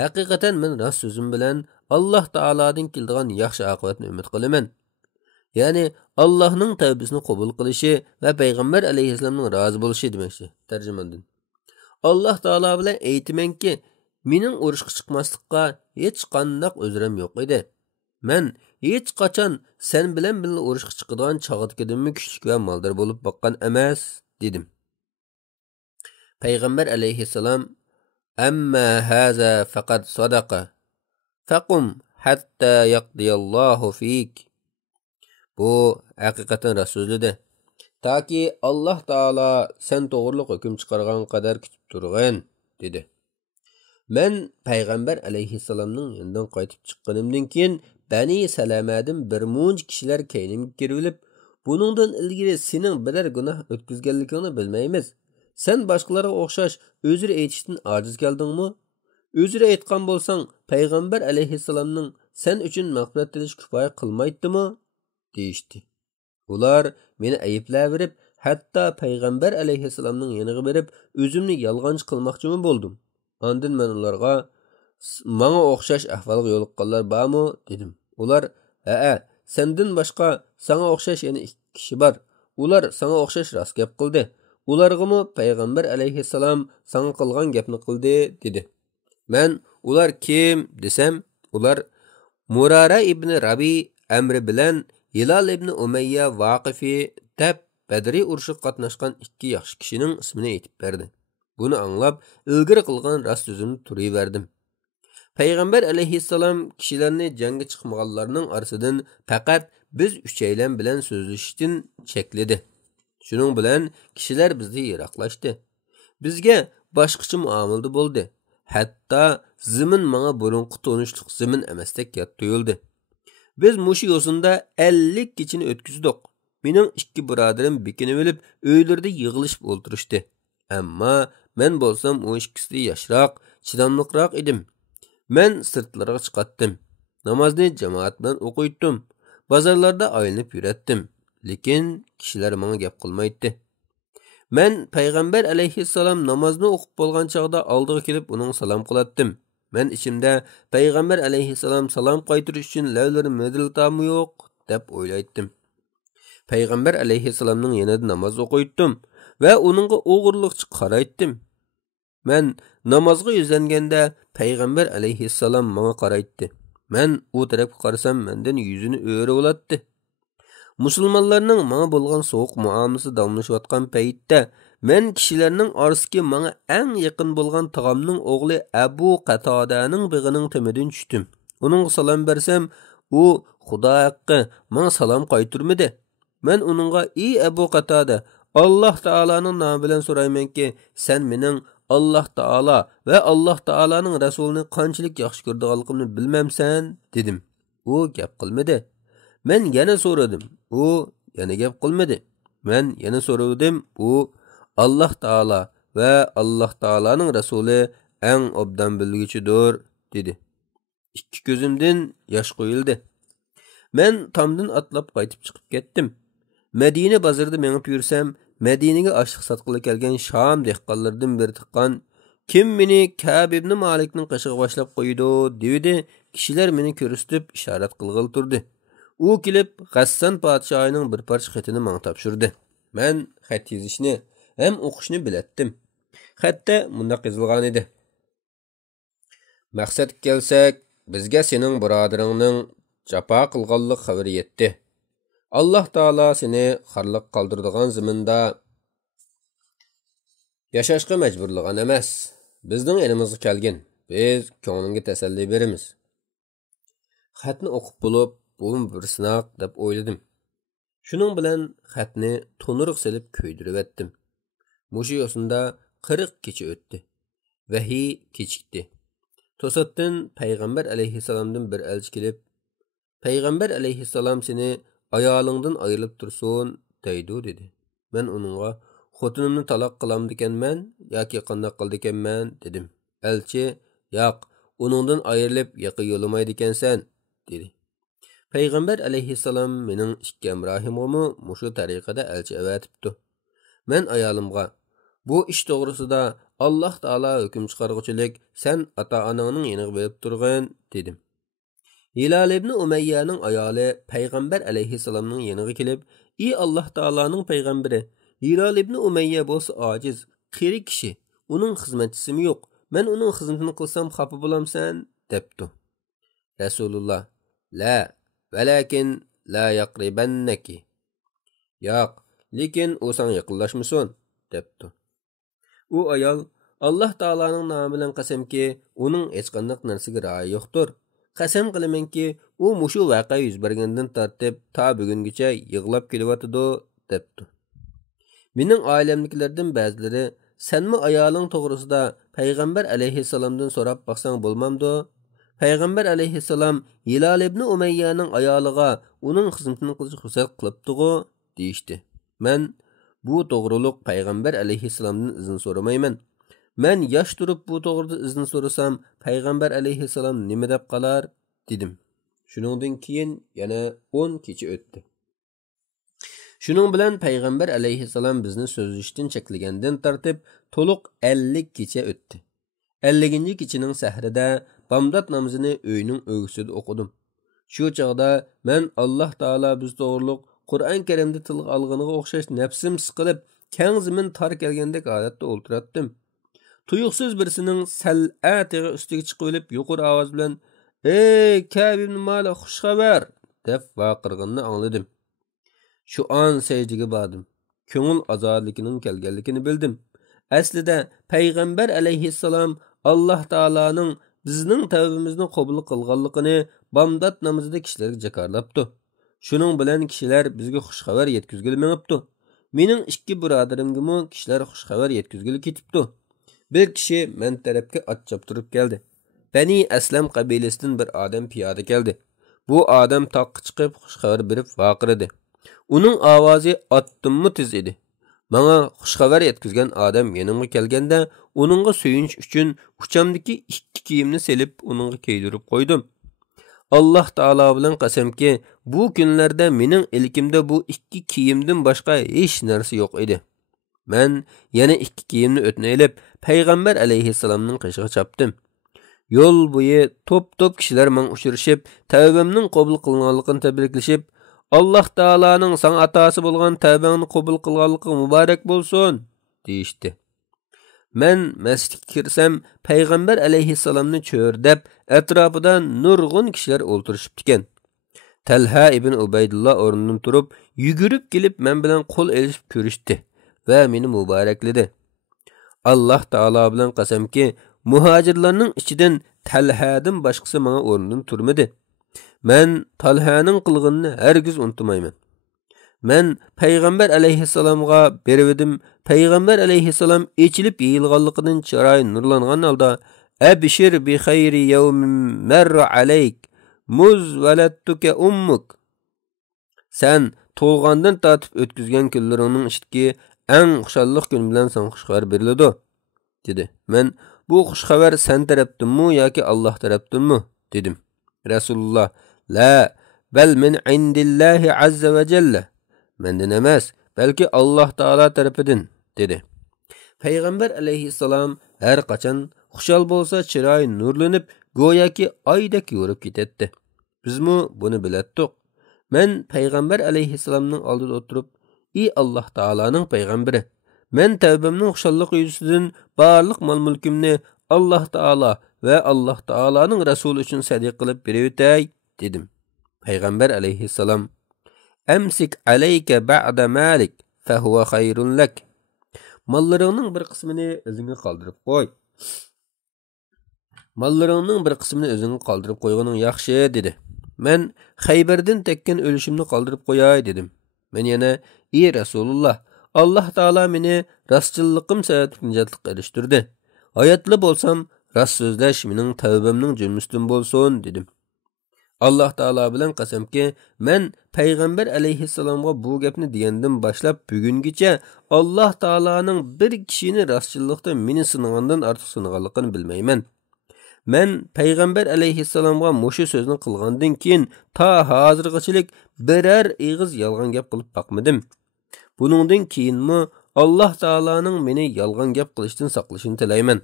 Haqiqatan men rost so'zim bilan Alloh taolodan keladigan yaxshi oqibatni umid qilaman. Ya'ni Allohning tavbasini qabul qilishi va payg'ambar alayhissalomning rozi bo'lishi demoqchi. Tarjimondan. Alloh taolo bilan aytmanki, mening urushga chiqmaslikqa hech qanday o'zrim yo'q edi. Men hech qachon sen bilan birga urushga chiqadigan chog'idagidimi kuchlik va moldor bo'lib boqqan emas, dedim. Payg'ambar alayhissalom amma haza faqat sadaqa faqum hatta yaqdiyallohu fik. Bu haqiqatan rasulida. Taki Alloh taolo sen to'g'riliq hukm chiqargan qadar kutib turg'in, dedi. Men payg'ambar alayhissalomning yonidan qaytib chiqqanimdan keyin Bani Salamadan bir munch kishilar keynimga kirib olib, buningdan ilgari sening biror gunoh o'tkazganligingni bilmaymiz. Sen boshqalarga o'xshash o'zir aytishdan ojiz keldingmi? O'zir aytgan bo'lsang, payg'ambar alayhissalomning sen uchun mag'firat tilish kifoya qilmaydimi? deyishdi. Ular meni ayblab berib, hatto payg'ambar alayhissalomning yoniga berib, o'zimni yolg'onchi qilmoqchimi bo'ldim. Ondan men ularga "Menga o'xshash ahvolga yo'liqqanlar bormi?" dedim. Ular "Ha, sendan boshqa sana o'xshash yana 2 kishi bor. Ular sana o'xshash rost gap qildi. Ulargami payg'ambar alayhissalom sana qilgan gapni qildi" dedi. Men ular kim desam, ular Murara ibn Rabi Amri bilan Hilal ibn Umayya Vaqifi deb Badri urushiga qatnashgan 2 yaxshi kishining ismini aytib berdi. Buni anglab, ilgari qilgan rost so'zimni turaverdim. Payg'ambar alayhissalom kishilarni jangga chiqmaganlarning orasidan faqat biz uchaylan bilan so'zlashishdan chekladi. Shuning bilan kishilar bizni yiroqlashdi. Bizga boshqacha muomalada bo'ldi. Hatto zimin menga burunqi tonishliq zimin emasdek tuyuldi. Biz mushu yo'sinda 50 kechini o'tkazdik. Mening 2 birodarim bekinib olib, uylarida yig'ilishib o'ltirishdi. Ammo men bo'lsam o ikkisi yoshroq, chidamliqroq edim. Men sirtlarga chiqatdim. Namozni jamoat bilan o'qiydim. Bozorlarda aylanib yuratdim. Lekin kishilar menga gap qilmaydi. Men payg'ambar alayhissalom namozni o'qib bo'lgan chog'da oldiga kelib uning salom qilatdim. Men ichimda payg'ambar alayhissalom salom qaytarish uchun lavlari mediltami yo'q deb o'ylaydim. Payg'ambar alayhissalomning yanada namoz o'qiydim va uningga o'g'irliqchi qaraydim. Men namozga yuzlanganda payg'ambar alayhissalom menga qaraydi. Men u tarafga qarasam mendan yuzini o'rib olatdi. Musulmonlarning menga bo'lgan sovuq muomalasi davomlashayotgan paytda men kishilarning orasiga menga eng yaqin bo'lgan tog'amning o'g'li Abu Qatodaning big'ining timidan tushdim. Uning salom bersam, u Xudo haqqi menga salom qaytarmadi. Men uningga "Ey Abu Qatoda, Alloh taolaning nomi bilan so'raymanki, sen mening Alloh taolo va Alloh taolaning rasulini qanchalik yaxshi ko'rdiganligimni bilmamsan" dedim. U gap qilmadi. Men yana so'radim. U yana gap qilmadi. Men yana so'radim. U Alloh taolo va Alloh taolaning rasuli eng obdan bilguchidir dedi. 2 ko'zimdan yosh qo'yildi. Men tomdan atlab qaytib chiqib ketdim. Madina bozorida menib yursam, Madinaga oshliq sotqili kelgan Sham dehqonlaridan biri tiqqan, "Kim meni Ka'b ibn Malikning qishig'i boshlab qo'ydi?" dedi. Kishilar meni ko'rsatib ishorat qilg'il turdi. U kelib G'assan podshohining bir parcha xatini menga topshirdi. Men xat yozishni ham o'qishni bilatdim. Xatda mundaq yozilgan edi: "Maqsadga kelsak, bizga sening birodaringning jafo qilganlik xabari yetdi. Alloh taolo seni xorliq qoldiradigan zaminda yashashga majburlagan emas. Bizning elimizga kelgin. Biz ko'nglingga tasalli beramiz." Xatni o'qib bo'lib, bu bir sinoq deb o'yladim. Shuning bilan xatni to'niriq silib ko'ydirib etdim. Mushu yo'sinda 40 kecha o'tdi. Vahiy kechikdi. To'satdan payg'ambar alayhissalomdan bir elchi kelib, "Payg'ambar alayhissalom seni ayolingdan ayrilib tursin" dedi. Men uningga "Xotinimni taloq qilamdikanman yoki qanday qildikanman" dedim. Elchi "Yo'q, uningdan ayrilib yoqqa yo'lamaydi ekansan" dedi. Payg'ambar alayhissalom mening 2 amrohimga mushu tariqada elchi avatibdi. Men ayolimga "Bu ish to'g'risida Alloh taolo hukm chiqarguchilik, sen ota-onangning yoniga berib turg'in" dedim. Hilal ibn Umayyaning ayoli Payg'ambar alayhissalomning yoniga kelib, "Ey Alloh taolaning payg'ambari, Hilal ibn Umayya bo'lsa ojiz, qeri kishi, uning xizmatchisimi yo'q. Men uning xizmatini qilsam xafa bo'lamsan?" debdi. Rasululloh: "La, valakin la yaqribannaki." "Yo'q, lekin u sen yaqinlashmasin" debdi. U ayol: "Alloh taolaning nomi bilan qasamki, uning hech qanday narsaga rioya yo'qdir. Qasam qilamanki, u mushu voqea yuz bergandan tortib ta bugungacha yig'lab kelyotidi" debdi. Mening oilamdagilardan ba'zilari: "Senmi ayoling to'g'risida payg'ambar alayhissalomdan so'rab baqsang bo'lmamdi? Payg'ambar alayhissalom Hilal ibn Umayyaning ayoliga uning xizmatini qilishga ruxsat qilibdi-ku" deyishdi. Men bu to'g'riliq payg'ambar alayhissalomdan izn so'ramayman. Men yosh turib bu to'g'rida izn so'rasam, payg'ambar alayhissalom nima deb qolar dedim. Shuningdan keyin yana 10 kecha o'tdi. Shuning bilan payg'ambar alayhissalom bizni so'zlashdan cheklagandan tortib to'liq 50 kecha o'tdi. 50-chi kechining sahrida bomdod namozini uyning o'gisida o'qidim. Shu chog'da men Alloh taolo biz to'g'riliq Qur'on Karimda tilga olganiga o'xshash nafsim siqilib, keng zimin tor kelgandek holatda o'ltiratdim. Tuyuqsiz birisining sal'atiga ustiga chiqib olib, yuqori ovoz bilan "Ey Ka'b ibn Malik, xush xabar" deb vaqirganini angladim. Shu an sajdaga bordim. Ko'ngil azodligining kelganligini bildim. Aslida payg'ambar alayhissalom Alloh taolaning bizning tavbimizni qabul qilganligini bomdod namozida kishilarga jakarlabdi. Shuning bilan kishilar bizga xush xabar yetkazgili mengibdi. Mening ikki birodarimga kishilar xush xabar yetkazgili ketibdi. Bir kishi men tarafga ot choptirib keldi. Bani Aslam qabilasidan bir odam piyoda keldi. Bu odam toqqa chiqib xush xabar berib vaqirdi. Uning ovozi otdimmi tiz edi. Menga xush xabar yetkazgan odam yanimga kelganda, uningga suyunch uchun uchamdagi ikki kiyimni selib uningga kiydirib qo'ydim. Alloh taolo bilan qasamki, bu kunlarda mening ilkimda bu ikki kiyimdan boshqa hech narsa yo'q edi. Men yana ikki kiyimni o'tna elib, payg'ambar alayhissalomning qishig'iga chopdim. Yo'l bo'yi top-top kishilar men uchrashib, tavbamning qabul qilinganligini tabriklashib, Alloh taolaning san atasi bo'lgan tavbangni qabul qilganligi muborak bo'lsin deyishdi. Men masjidga kirsam, payg'ambar alayhissalomni cho'rdab, atrofida nurg'un kishilar o'ltirishibdi ekan. Talha ibn Ubaydullah o'rnidan turib, yugurib kelib men bilan qo'l elishib ko'rishdi va meni muborakladi. Alloh taolo bilan qasamki, muhojirlarning ichidan Talhadan boshqasi menga o'rnidan turmadi. Men Talhaning qilganini hargiz unutmayman. Men payg'ambar alayhissalomga berdim. Payg'ambar alayhissalom echilib yeyilganligidan chiroyi nurlangan holda "Abshir bi khayri yawmin marra alayk, muz waladtuka ummuk." Sen tug'ilgandan tortib o'tkazgan kunlaringning ichidagi eng xushalliq kun bilan sen xush xabar beriladi, dedi. Men bu xush xabar sen tarafdanmi yoki Alloh tarafdanmi dedim. Rasululloh: "La, bal min indillahi azza va jalla." Mendan emas, balki Alloh taolo tarafidan, dedi. Payg'ambar alayhissalom har qachon xushal bo'lsa, chiroyi nurlanib, go'yoki oydek yorib ketadi. Bizmi buni bilatdik. Men payg'ambar alayhissalomning oldida o'tirib, "Ey Alloh taolaning payg'ambari, men tavbamning xushalliqi yuzasidan barliq mol-mulkimni Alloh taolo va Alloh taolaning rasuli uchun sadiq qilib berayotay" dedim. Payg'ambar alayhissalom: "Amsik alayka ba'da malik fa huwa khayrun lak." Mollaringning bir qismini o'zingga qoldirib qo'y. Mollaringning bir qismini o'zingga qoldirib qo'yganing yaxshi, dedi. Men Xaybardan tekkan o'lishimni qoldirib qo'yay dedim. Men yana: "Ey Rasululloh, Alloh taolo meni rostchilligim sababli nijotlik qilishtirdi. Hayotli bo'lsam, rost so'zlash mening tavbamning jumlasidan bo'lsin" dedim. Alloh taolo bilan qasamki, men payg'ambar alayhissalomga bu gapni degandan boshlab bugungacha Alloh taoloning bir kishini rostchillikda meni sinagandan ortiq sinaganligini bilmayman. Men payg'ambar alayhissalomga mushu so'zni qilgandan keyin ta hozirgachilik biror ig'iz yolg'on gap qilib boqmadim. Buningdan keyinmi Alloh taoloning meni yolg'on gap qilishdan saqlashini tilayman.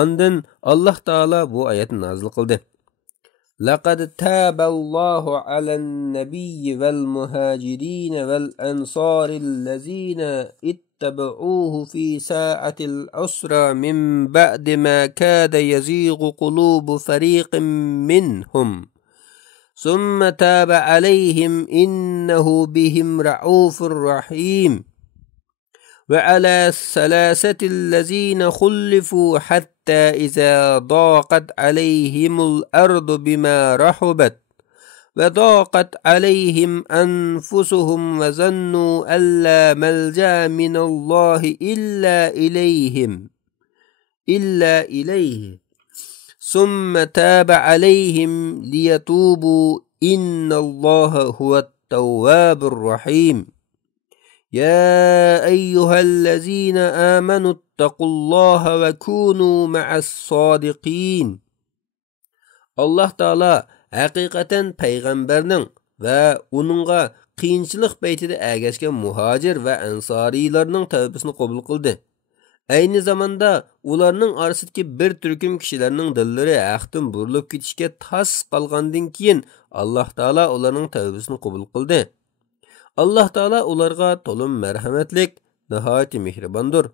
Ondan Alloh taolo bu oyatni nozil qildi. لقد تاب الله على النبي والمهاجرين والأنصار الذين اتبعوه في ساعة العسرى من بعد ما كاد يزيغ قلوب فريق منهم ثم تاب عليهم إنه بهم رؤوف رحيم وعلى الثلاثة الذين خلفوا حتى إذا ضاقت عليهم الأرض بما رحبت وضاقت عليهم أنفسهم وظنوا أن لا ملجأ من الله إلا إليه ثم تاب عليهم ليتوبوا إن الله هو التواب الرحيم يا أيها الذين آمنوا اتقوا الله وكونوا مع الصادقين. Allah Taala haqiqatan payg'ambarning va uningga qiyinchilik paytida ergashgan muhojir va ansariylarning tavbasini qabul qildi. Ayni zamanda ularning orasidagi bir turkum kishilarning dillari haqdan burilib ketishga tas qolgandan keyin Allah Taala ularning tavbasini qabul qildi. Allah Taala ularga to'lim marhamatlik, nihoyat mehribondir.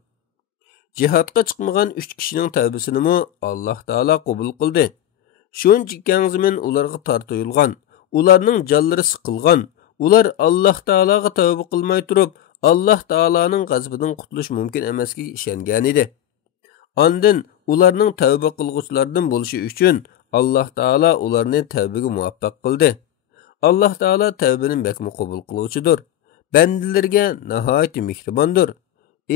Jihadga chiqmagan 3 kishining tavbasini Allah Taala qabul qildi. Shuncha keng zamin ularga tortayilgan, ularning jonlari siqilgan, ular Allah Taolaga tavba qilmay turib, Allah Taolaning g'azabidan qutulish mumkin emasligiga ishongan edi. Ondan ularning tavba qilguvchilardan bo'lishi uchun Allah Taala ularni tavbaga muvaffaq qildi. Allah Taala tavbani bakmi qabul qiluvchidir. Bandalarga nihoyat mehribondir.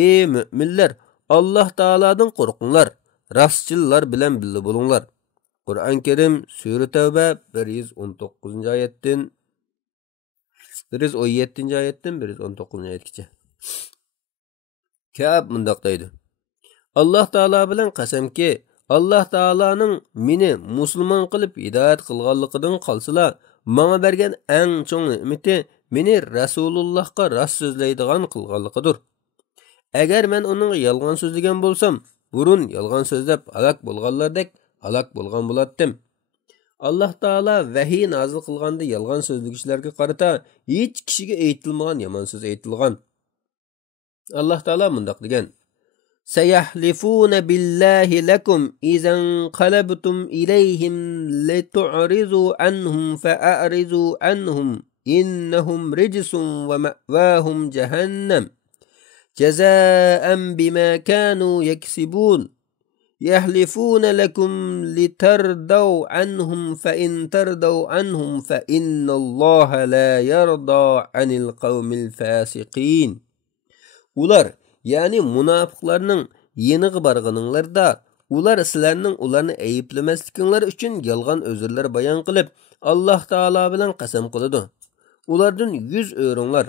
Ey mu'minlar, Allah Taoladan qo'rqinglar, rastchillar bilan birga bo'linglar. Qur'on Karim Sura Tavba 119-oyatdan 117-oyatdan 119-oyatgacha. Ka'b mundaq deydi: Allah Taala bilan qasamki, Allah Taolaning meni musulmon qilib hidoyat qilganligidan qolsalar, menga bergan eng cho'ng ne'mati meni Rasulullohga rost so'zlaydigan qilganligidir. Agar men uning yolg'on so'zlagan bo'lsam, burun yolg'on so'zlab halok bo'lganlardek halok bo'lgan bo'lardim. Allah Taala vahiy nozil qilganda yolg'on so'zlaguvchilarga qarata hech kishiga aytilmagan yomon so'z aytilgan. Allah Taala mundaq degan: Sayahlifuna billahi lakum izan qalabtum ilayhim litu'rizu anhum fa'rizu anhum innahum rijsun wa ma'wahum jahannam jazaa'an bima kanu yaksibun. يحلفون لكم لترضوا عنهم فإن ترضوا عنهم فإن الله لا يرضى عن القوم الفاسقين. Ular, yani munofiqlarning yeniga barganinglarda, ular sizlarning ularni ayiblamasliklarinlar uchun yolg'on o'zirlar bayon qilib, Alloh taolo bilan qasam qiladi. Ulardan 100 o'ringlar.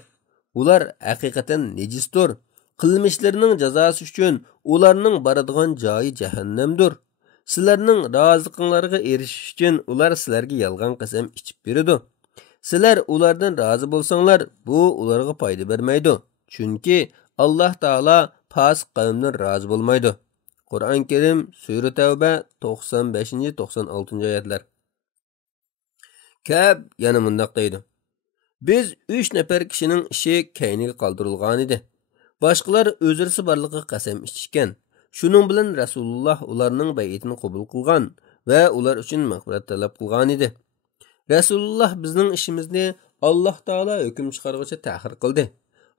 Ular haqiqatan nejisdir. Qilmishlarining jazosi uchun ularning boradigan joyi jahannamdir. Sizlarning roziliqinglarga erishish uchun ular sizlarga yolg'on qasam ichib beradi. Sizlar ulardan rozi bo'lsanglar, bu ularga foyda bermaydi. Chunki Alloh taolo fosiq qavmdan rozi bo'lmaydi. Qur'on Karim Sura Tavba 95-96-oyatlar. Ka'b yana mundaq deydi: Biz 3 nafar kishining ishi keyniga qoldirilgan edi. Boshqalar o'zirsi barligiga qasam ichishgan. Shuning bilan Rasululloh ularning bay'atini qabul qilgan va ular uchun mag'firat talab qilgan edi. Rasululloh bizning ishimizni Alloh taolo hukm chiqarguncha ta'xir qildi.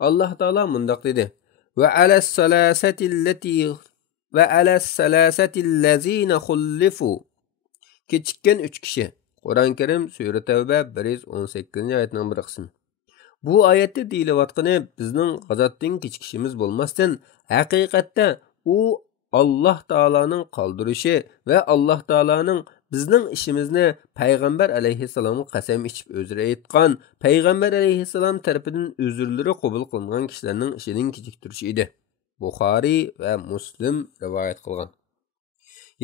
Alloh taolo mundaq dedi: Va alas salasati allazina khullifu. Kechikkan 3 kishi. Qur'on Karim Sura Tavba 118-oyatning bir qismi. Bu oyatda deyilayotgani bizning g'azotdan kechikishimiz bo'lmasdan, haqiqatda u Alloh taolaning qoldirishi va Alloh taolaning bizning ishimizni payg'ambar alayhissalomga qasam ichib o'zira aytgan, payg'ambar alayhissalom tarafidan uzrlari qabul qilingan kishilarning ishining kechiktirishi edi. Buxoriy va Muslim rivoyat qilgan.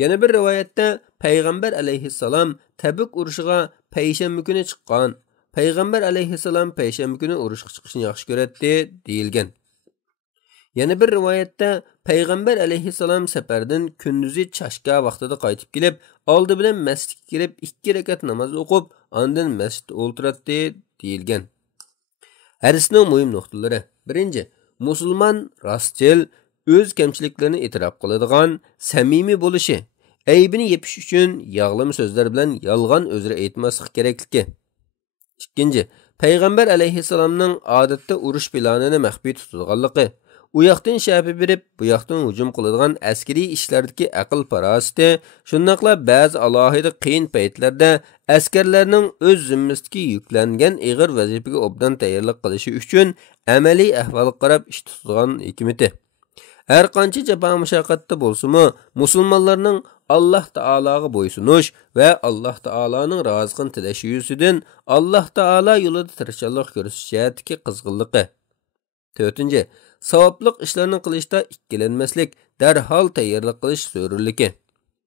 Yana bir rivoyatda payg'ambar alayhissalom Tabuk urushiga payshanba kuni chiqqan. Payg'ambar alayhissalom payshanba kuni urushga chiqishni yaxshi ko'radi deyilgan. Yana bir rivoyatda Payg'ambar alayhissalom safardan kunduzi chashka vaqtida qaytib kelib, oldi bilan masjidga kirib 2 rakat namoz o'qib, ondan masjidda o'ltiradi deyilgan. Hadisning muhim nuqtalari. 1. Musulmon rostchil, o'z kamchiliklarini e'tirof qiladigan, samimiy bo'lishi, aybini yepish uchun yog'lama so'zlar bilan yolg'on o'zra aytmaslik kerakligi. 2. Payg'ambar alayhissalomning odatda urush planini maxfiy tutadiganligi, u yoqdan shabi berib, bu yoqdan hujum qiladigan askariy ishlardagi aql farosati, shundaqla ba'zi alohida qiyin paytlarda askarlarning o'z zimmasidagi yuklangan ig'ir vazifaga obdan tayyorlik qilishi uchun amaliy ahvolga qarab ish tutadigan hikmati. Har qancha jafo mushaqqatda bo'lsa-mu, musulmonlarning Alloh taologa bo'ysunish va Alloh taoloning roziligini tilash yuzidan Alloh taolo yo'lida tirishchilik ko'rsatishga qizg'inligi. 4. Savobliq ishlarni qilishda ikkilanmaslik, darhol tayyorlik qilish zarurligi.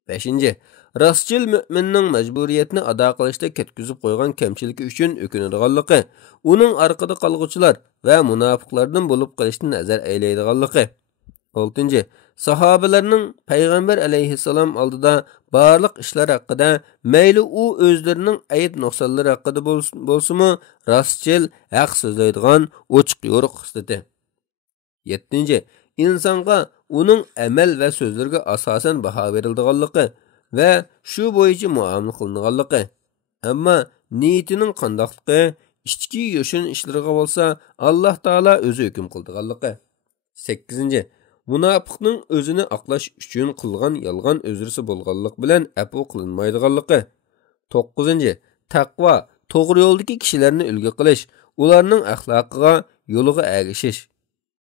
5. Rostchil mu'minning majburiyatni ado qilishda ketkizib qo'ygan kamchiligi uchun o'kinadiganligi, uning orqada qolg'uvchilar va munofiqlardan bo'lib qolishdan nazar aylaydiganligi. 6. Sahobalarning Payg'ambar alayhissalom oldida barliq ishlar haqida, mayli u o'zlarining ayb nuqsonlari haqida bo'lsa-mu, rostchil, haq so'zlaydigan, ochiq yo'riq xislati. 7. İnsonga uning amal va so'zlariga asosan baho beriladiganligi va shu bo'yicha muomala qilinadiganligi. Ammo niyatining qandoqligi, ichki yo'shin ishlariga bo'lsa, Alloh taolo o'zi hukm qiladiganligi. 8. Munofiqning o'zini aqlash uchun qilgan yolg'on o'zrisi bo'lganlik bilan afu qilinmaydiganligi. 9. Taqvo, to'g'ri yo'ldagi kishilarni ulgu qilish, ularning axloqiga, yo'liga ergashish.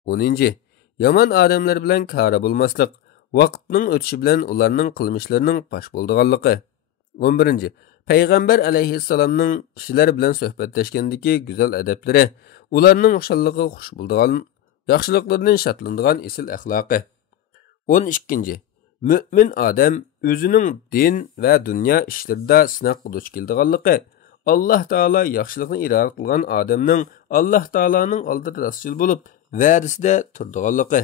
10. Yomon odamlar bilan kara bo'lmaslik, vaqtning o'tishi bilan ularning qilmishlarining fosh bo'ldiganligi. 11. Payg'ambar alayhissalomning kishilar bilan suhbatlashgandagi go'zal adablari, ularning xushalligiga xush bo'ldigan, yaxshiliklardan shodlanadigan esil axloqi. 12. Mu'min odam o'zining din va dunyo ishlarida sinoqqa duch keladiganligi, Alloh taolo yaxshilikni iroda qilgan odamning Alloh taoloning oldida rostchil bo'lib, va'dasida turadiganligi.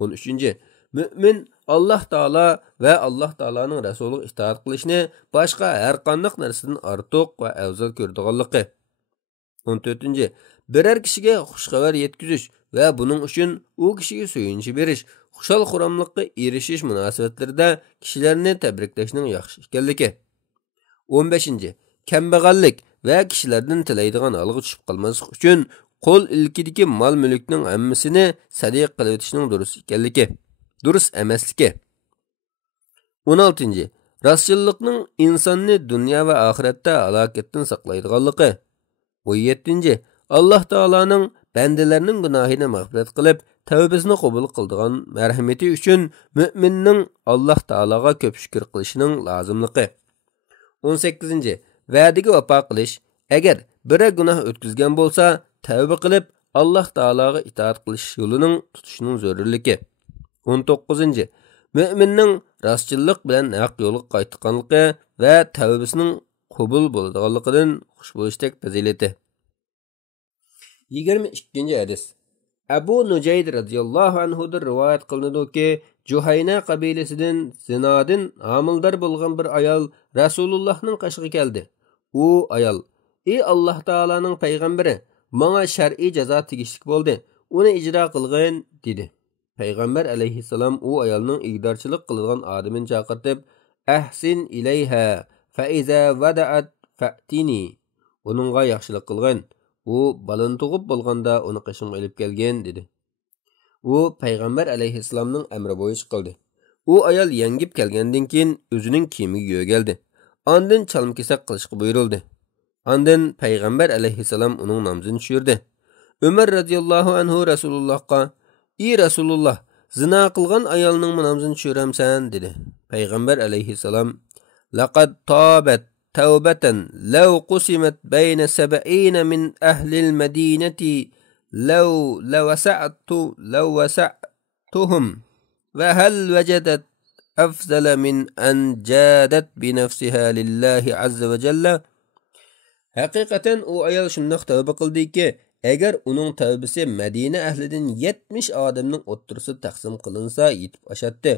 13. Mu'min Alloh taolo va Alloh taoloning rasuliga itoat qilishni boshqa har qanday narsadan ortiq va afzal ko'radiganligi. 14. Biror kishiga xush xabar yetkazish va buning uchun u kishiga suyunchi berish, xushal-xuramlikqa erishish munosabatlarida kishilarni tabriklashning yaxshi ekanligi. 15. Kambag'allik va kishilardan tilaydigan holga tushib qolmaslik uchun qo'l ilkidagi mol-mulkning hammasini sadiq qilib o'tishning durust ekanligi, durust emasligi. 16. Rostchillikning insonni dunyo va oxiratda halokatdan saqlaydiganligi. 17. Alloh taoloning bandalarning gunohini mag'firat qilib, tavbasini qabul qiladigan marhamati uchun mu'minning Alloh taologa ko'p shukr qilishining lozimligi. 18. Va'daga vafo qilish, agar biri gunoh o'tkazgan bo'lsa, tavba qilib Alloh taologa itoat qilish yo'lining tutishining zarurligi. 19. Mu'minning rostchillik bilan haq yo'lga qaytganligi va tavbasining qabul bo'ladiganligidan xush bo'lishdek fazilati. 22. hadis. Abu Nujayd radhiyallohu anhudan rivoyat qilinadiki, Juhayna qabilasidan zinodan homildor bo'lgan bir ayol Rasulullohning qashiga keldi. U ayol: "Ey Alloh taolaning payg'ambari, menga shar'iy jazo tegishlik bo'ldi. Uni ijro qilgin", dedi. Payg'ambar alayhissalom u ayolning igdorchilik qilgan odamini chaqirtib, "Ahsin ilayha fa iza wada'at fa'tini." Uningga yaxshilik qilgin. U balon tug'ib bo'lganda uni qishimga olib kelgin, dedi. U payg'ambar alayhissalomning amri bo'yicha qildi. U ayol yangib kelgandan keyin o'zining kiyimiga yo'galdi. Ondan chalma-kesak qilishga buyurildi. Ondan payg'ambar alayhissalom uning namozini tushirdi. Umar radhiyallohu anhu Rasulullohga: "Ey Rasululloh, zina qilgan ayolning namozini tushiramsan", dedi. Payg'ambar alayhissalom: "Laqad tabat tawbatan law qusimat bayna 70 min ahli al-madinati law wasa'tuhum wa hal wajadat afzala min an jadat bi nafsiha lillahi azza wa jalla." Haqiqatan u ayol shundoq tavba qildiki, agar uning tavbasi Madina ahlidan 70 odamning o'ttirisi taqsim qilinsa yetib oshadi.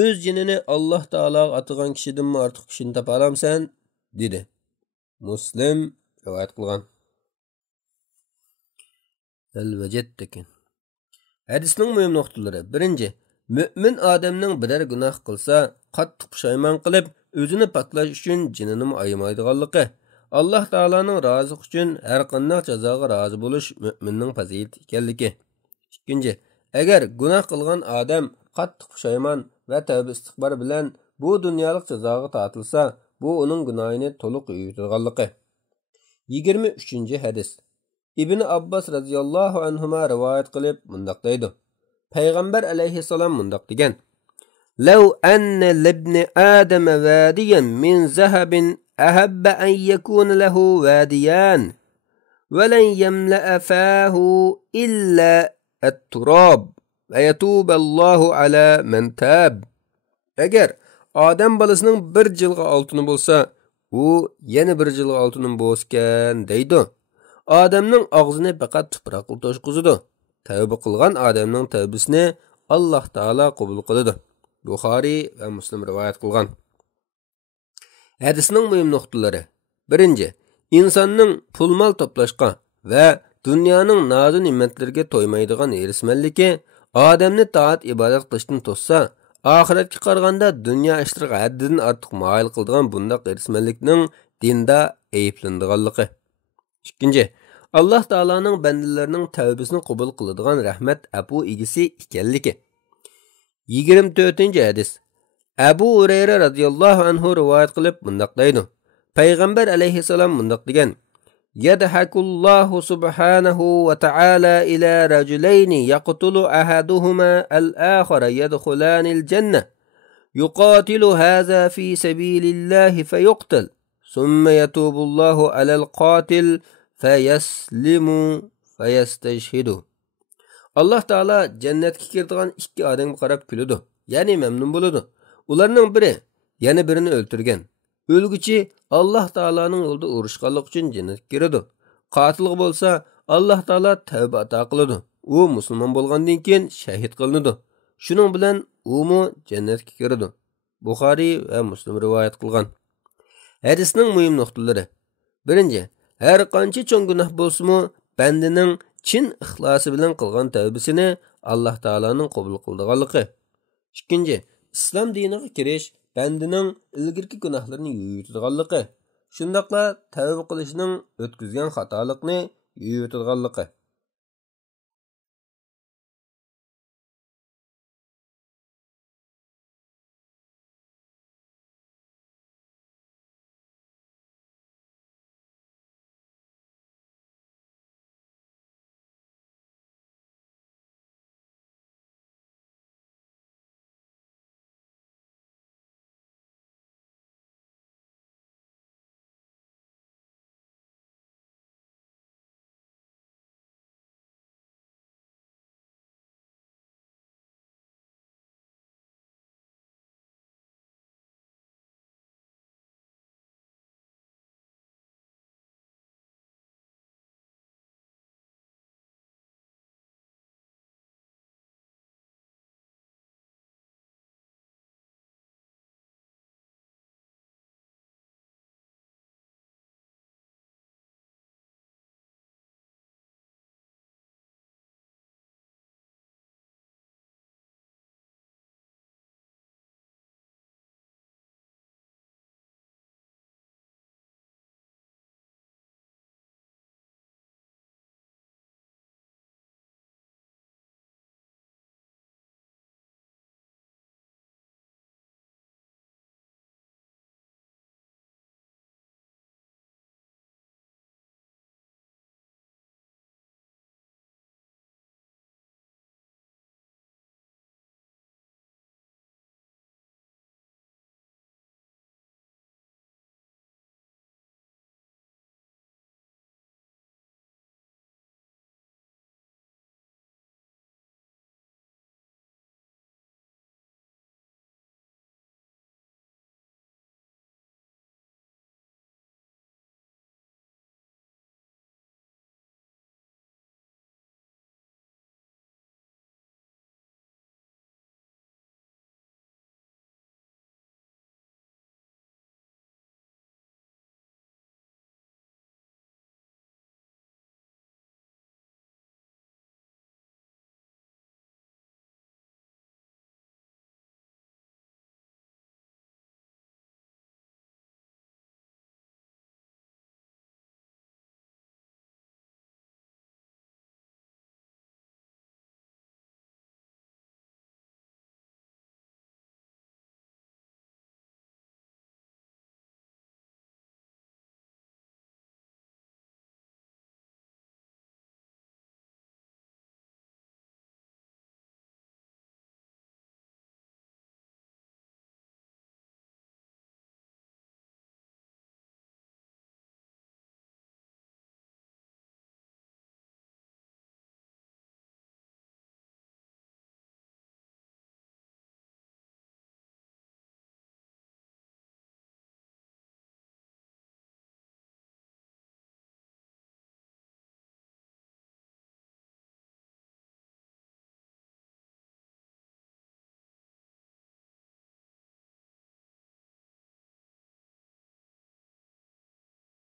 O'z jinini Alloh taologa atagan kishidan ortiq kishini topa olamsan, dedi. Muslim rivoyat qilgan. Al-Vajaddakin. Hadisning muhim nuqtalari. Birinchi, mümin odamning biror gunoh qilsa, qattiq pushaymon qilib, o'zini paklash uchun jinini ayamaydiganligi. Alloh taolaning roziligi uchun har qanday jazoga rozi bo'lish mu'minning fazilati ekanligi. Ikkinchi, agar gunoh qilgan odam qattiq pushaymon va tavba istig'for bilan bu dunyolik jazoga tortilsa, bu uning gunohini to'liq yuvdirganligi. 23-hadis. İbn Abbas radhiyallohu anhuma rivoyat qilib mundaq deydi. Payg'ambar alayhissalom mundaq degan: "Law anna libni Adam wadiyan min zahabin ahabba an yakuna lahu wadiyan wa lan yamla'a fahu illa at-turab wa yatubu Allahu ala man tab." Agar odam bolasining bir jilg'a oltini bo'lsa, u yana bir jilg'a oltinin bo'lskan deydi. Adamning og'zini faqat tuproqqa to'shqizadi. Tavba qilgan odamning tavbasini Alloh taolo qabul qiladi. Buxoriy va Muslim rivoyat qilgan. Hadisning muhim nuqtalari. Birinchi, insonning pul-mol to'plashga va dunyoning noz-ne'matlariga to'ymaydigan erismanligi odamni toat ibodat qilishdan to'ssa, oxiratga qaraganda dunyo ishlariga haddidan ortiq moyil qiladigan bundaq erismanlikning dinda ayiblanadiganligi. Ikkinchi, Alloh taolaning bandalarining tavbasini qabul qiladigan rahmat apu egisi ekanligi. 24-hadis. Abu Hurayra radhiyallohu anhu rivoyat qilib mundaq deydi. Payg'ambar alayhissalom mundaq degan: "Yadhakullahu subhanahu wa ta'ala ila rajulayni yaqtulu ahaduhuma al-akhara yadkhulanil jannah. Yuqatilu hadha fi sabilillahi fayuqtal. Thumma yatubu Allahu ala al-qatil fayaslimu fayastashhidu." Alloh taolo jannatga kiradigan ikki odamga qarab kuladi, ya'ni mamnun bo'ladi. Ularning biri yana birini o'ltirgan. O'lguchi Alloh taoloning yo'lida urushganlik uchun jannatga kiradi. Qotilga bo'lsa, Alloh taolo tavba ato qiladi. U musulmon bo'lgandan keyin shahid qilinadi. Shuning bilan u mu jannatga kiradi. Buxoriy va Muslim rivoyat qilgan. Hadisning muhim nuqtalari. Birinchi, har qancha cho'ng gunoh bo'lsa-mu, bandining chin ixlosi bilan qilgan tavbasini Alloh taoloning qabul qiladiganligi. Ikkinchi, islom diniga kirish bandining ilgirki gunohlarini yuvitadiganligi. Shundaqla tavba qilishning o'tkazgan xatolikni yuvitadiganligi.